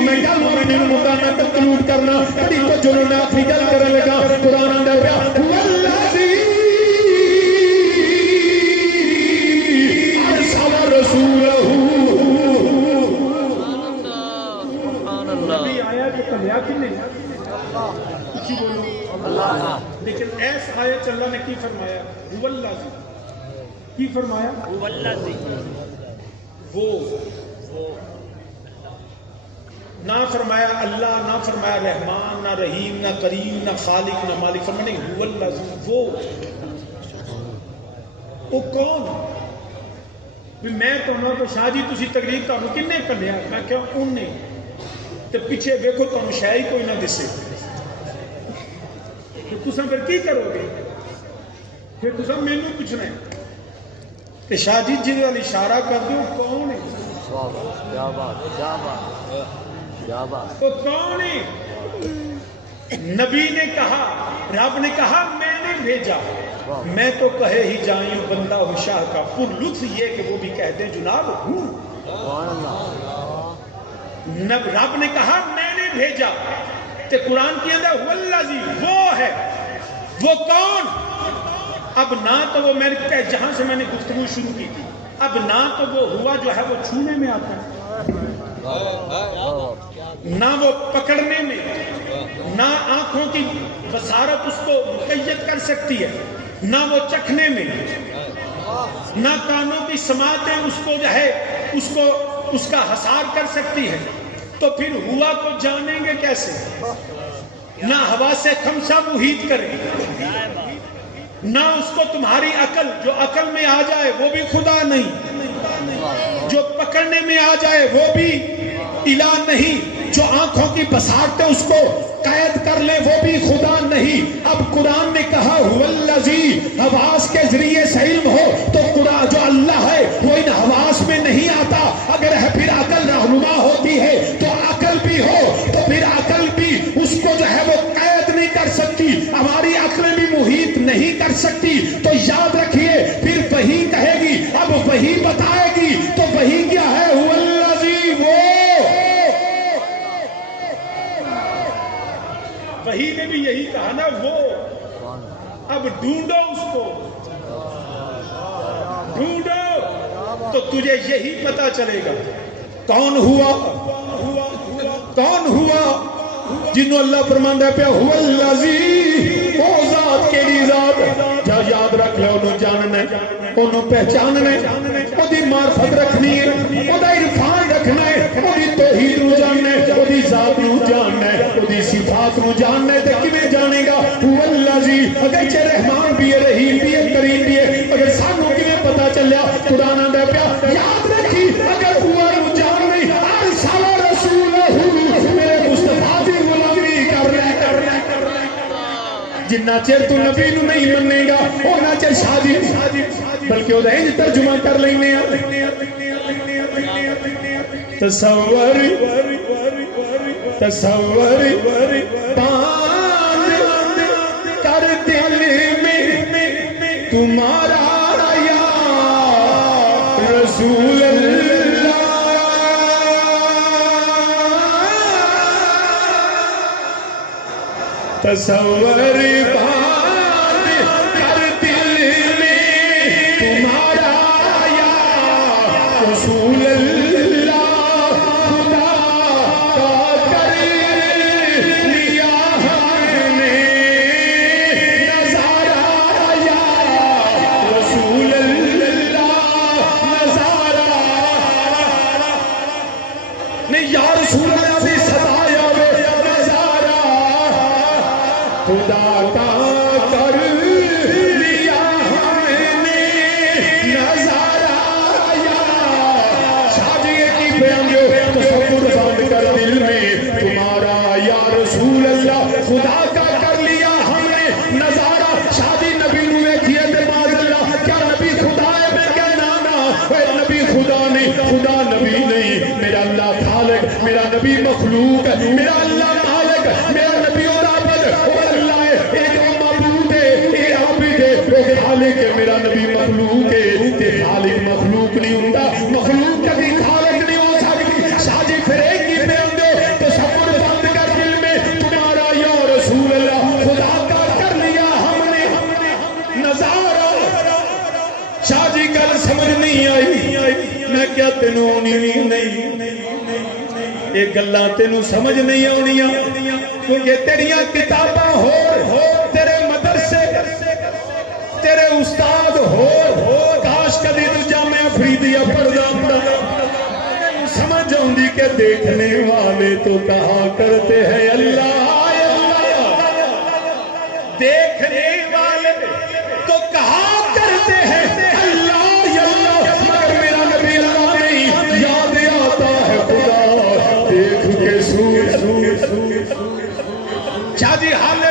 میں گل میں مکانا کنکلوڈ کرنا کدی تو جنہوں نے آخری گل کرنے لگا. قرآن اندر پیا والذی ارسل رسولہ. نبی آیا کہ کلیا کی نہیں، کچھ بولو اللہ. لیکن ایس آیت اللہ نے کی فرمایا؟ والذی کی فرمایا؟ والذی. وہ نہ فرمایا اللہ، نہ فرمایا رحمان، نہ رحیم، نہ کریم، نہ خالق، نہ مالک. فرمانے هو الذی. وہ کون؟ میں تمہیں تو شاہ جی تسی تقریر تمہیں کنے کلیا؟ میں کیا انہیں تے پیچھے ویکھو تمہیں شاہ ہی کوئی نہ دسے. تساں پھر کی کرو گے؟ پھر تساں مینوں پوچھنا ہے کہ شاہ جی جن وال اشارہ کر دو کون ہے؟ کیا بات، کیا بات، کیا بات. تو کون ہے؟ نبی نے کہا، رب نے کہا میں نے بھیجا. میں تو کہے ہی جائیں بندہ ہوں شاہ کا. پر لطف یہ کہ وہ بھی کہہ دیں جناب ہوں. رب نے کہا میں نے بھیجا. تے قرآن کی اندر والذی، وہ ہے. وہ کون؟ اب نہ تو وہ میں نے جہاں سے میں نے گفتگو شروع کی تھی، اب نہ تو وہ ہوا جو ہے وہ چھونے میں آتا ہے، نہ وہ پکڑنے میں، نہ آنکھوں کی بصارت اس کو مقید کر سکتی ہے، نہ وہ چکھنے میں، نہ کانوں کی سماعتیں اس کو جو ہے اس کا حصار کر سکتی ہے. تو پھر ہوا کو جانیں گے کیسے؟ نہ ہوا سے خمسہ محیط کرے، نہ اس کو تمہاری عقل، جو عقل میں آ جائے وہ بھی خدا نہیں، جو پکڑنے میں آ جائے وہ بھی الہ نہیں، جو آنکھوں کی بصارتیں اس کو قید کر لے وہ بھی خدا نہیں. اب قرآن نے کہا والذی، حواس کے ذریعے سے علم ہو تو قرآن جو اللہ ہے وہ ان حواس میں نہیں آتا. اگر ہے پھر عقل رہنما ہوتی ہے تو عقل بھی ہو تو پھر عقل بھی اس کو جو ہے وہ قید نہیں کر سکتی، ہماری عقلیں بھی محیط نہیں کر سکتی. تو یاد رکھیے پھر وہی کہے گی، اب وہی بتائے گی. تو وہی کیا ہے؟ والذی، وہ. وہی نے بھی یہی کہا نا وہ. اب ڈھونڈو اس کو، ڈھونڈو تو تجھے یہی پتا چلے گا کون ہوا. کون ہوا جنہوں اللہ فرماندا پیا والذی، وہ ذات کیڑی ذات؟ جا یاد رکھ لو، انہوں جاننا ہے، انہوں پہچاننا ہے، وہ دی معرفت رکھنی ہے، وہ دا عرفان رکھنا ہے، وہ دی توحید نو جاننا ہے، وہ دی ذات نو جاننا ہے، وہ دی صفات نو جاننا ہے. تے کیویں جانے گا؟ والذی، اگر چہ رحمان بھی ہے، رحیم بھی ہے، کریم بھی ہے، اگر سانو کیویں پتا چلیا؟ قرآن آندا پیا یاد رکھی اگر ہوا نو جان نہیں ارسل رسولہ، میرے مصطفیٰ دی غلامی کر رہے. جنہ چر تو نبی نو نہیں منے گا اونا چر شادی بلکہ وہ دہیں ترجمہ کر لینے تصور تصور باندھ کر دل میں تمہارا یا رسول اللہ تصور باندھ کر دل میں تمہارا یا رسول اللہ خدا کا کر لیا ہم نے نظارہ یا رسول اللہ نظارہ نہیں یا رسول اللہ سے ستایا وے نظارہ خدا کا کر لیا ہم نے نظارہ یا شادی کی بیان جو تصور باندھ کر دل میں تمہارا یا رسول اللہ خدا کا کر لیا ہم نے نظارہ شادی نبی نو ویکھیے تے باز اللہ کیا نبی خدا ہے میں کہ نانا اے نبی خدا نہیں خدا نبی نہیں میرا اللہ خالق میرا نبی مخلوق ہے میرا اللہ مالک میرا نبی اور عابد اور اللہ ہے ایک معبود ہے ایک عابد ہے وہ خالق ہے میرا نبی مخلوق ہے تے خالق مخلوق نہیں ہوندا مخلوق کبھی خالق نہیں ہو سکتی شادی پھر ایک ہی پہ ہوں گے تو سفر بند کر دل میں تمہارا یا رسول اللہ خدا کا کر لیا ہم نے نظارہ شادی کل سمجھ نہیں آئی میں کیا تینوں ہونی نہیں یہ گلاں تینوں سمجھ نہیں آنیاں کیونکہ تیریاں کتاباں ہو تیرے مدرسے تیرے استاد ہو کاش کبھی تو جامعہ فریدیہ پڑھدا سمجھ آؤندی کہ دیکھنے والے تو کہا کرتے ہیں اللہ دیکھنے والے تو کہا کرتے ہیں اللہ مگر میرا نبی اللہ نہیں یاد آتا ہے خدا دیکھ کے سور شادی حال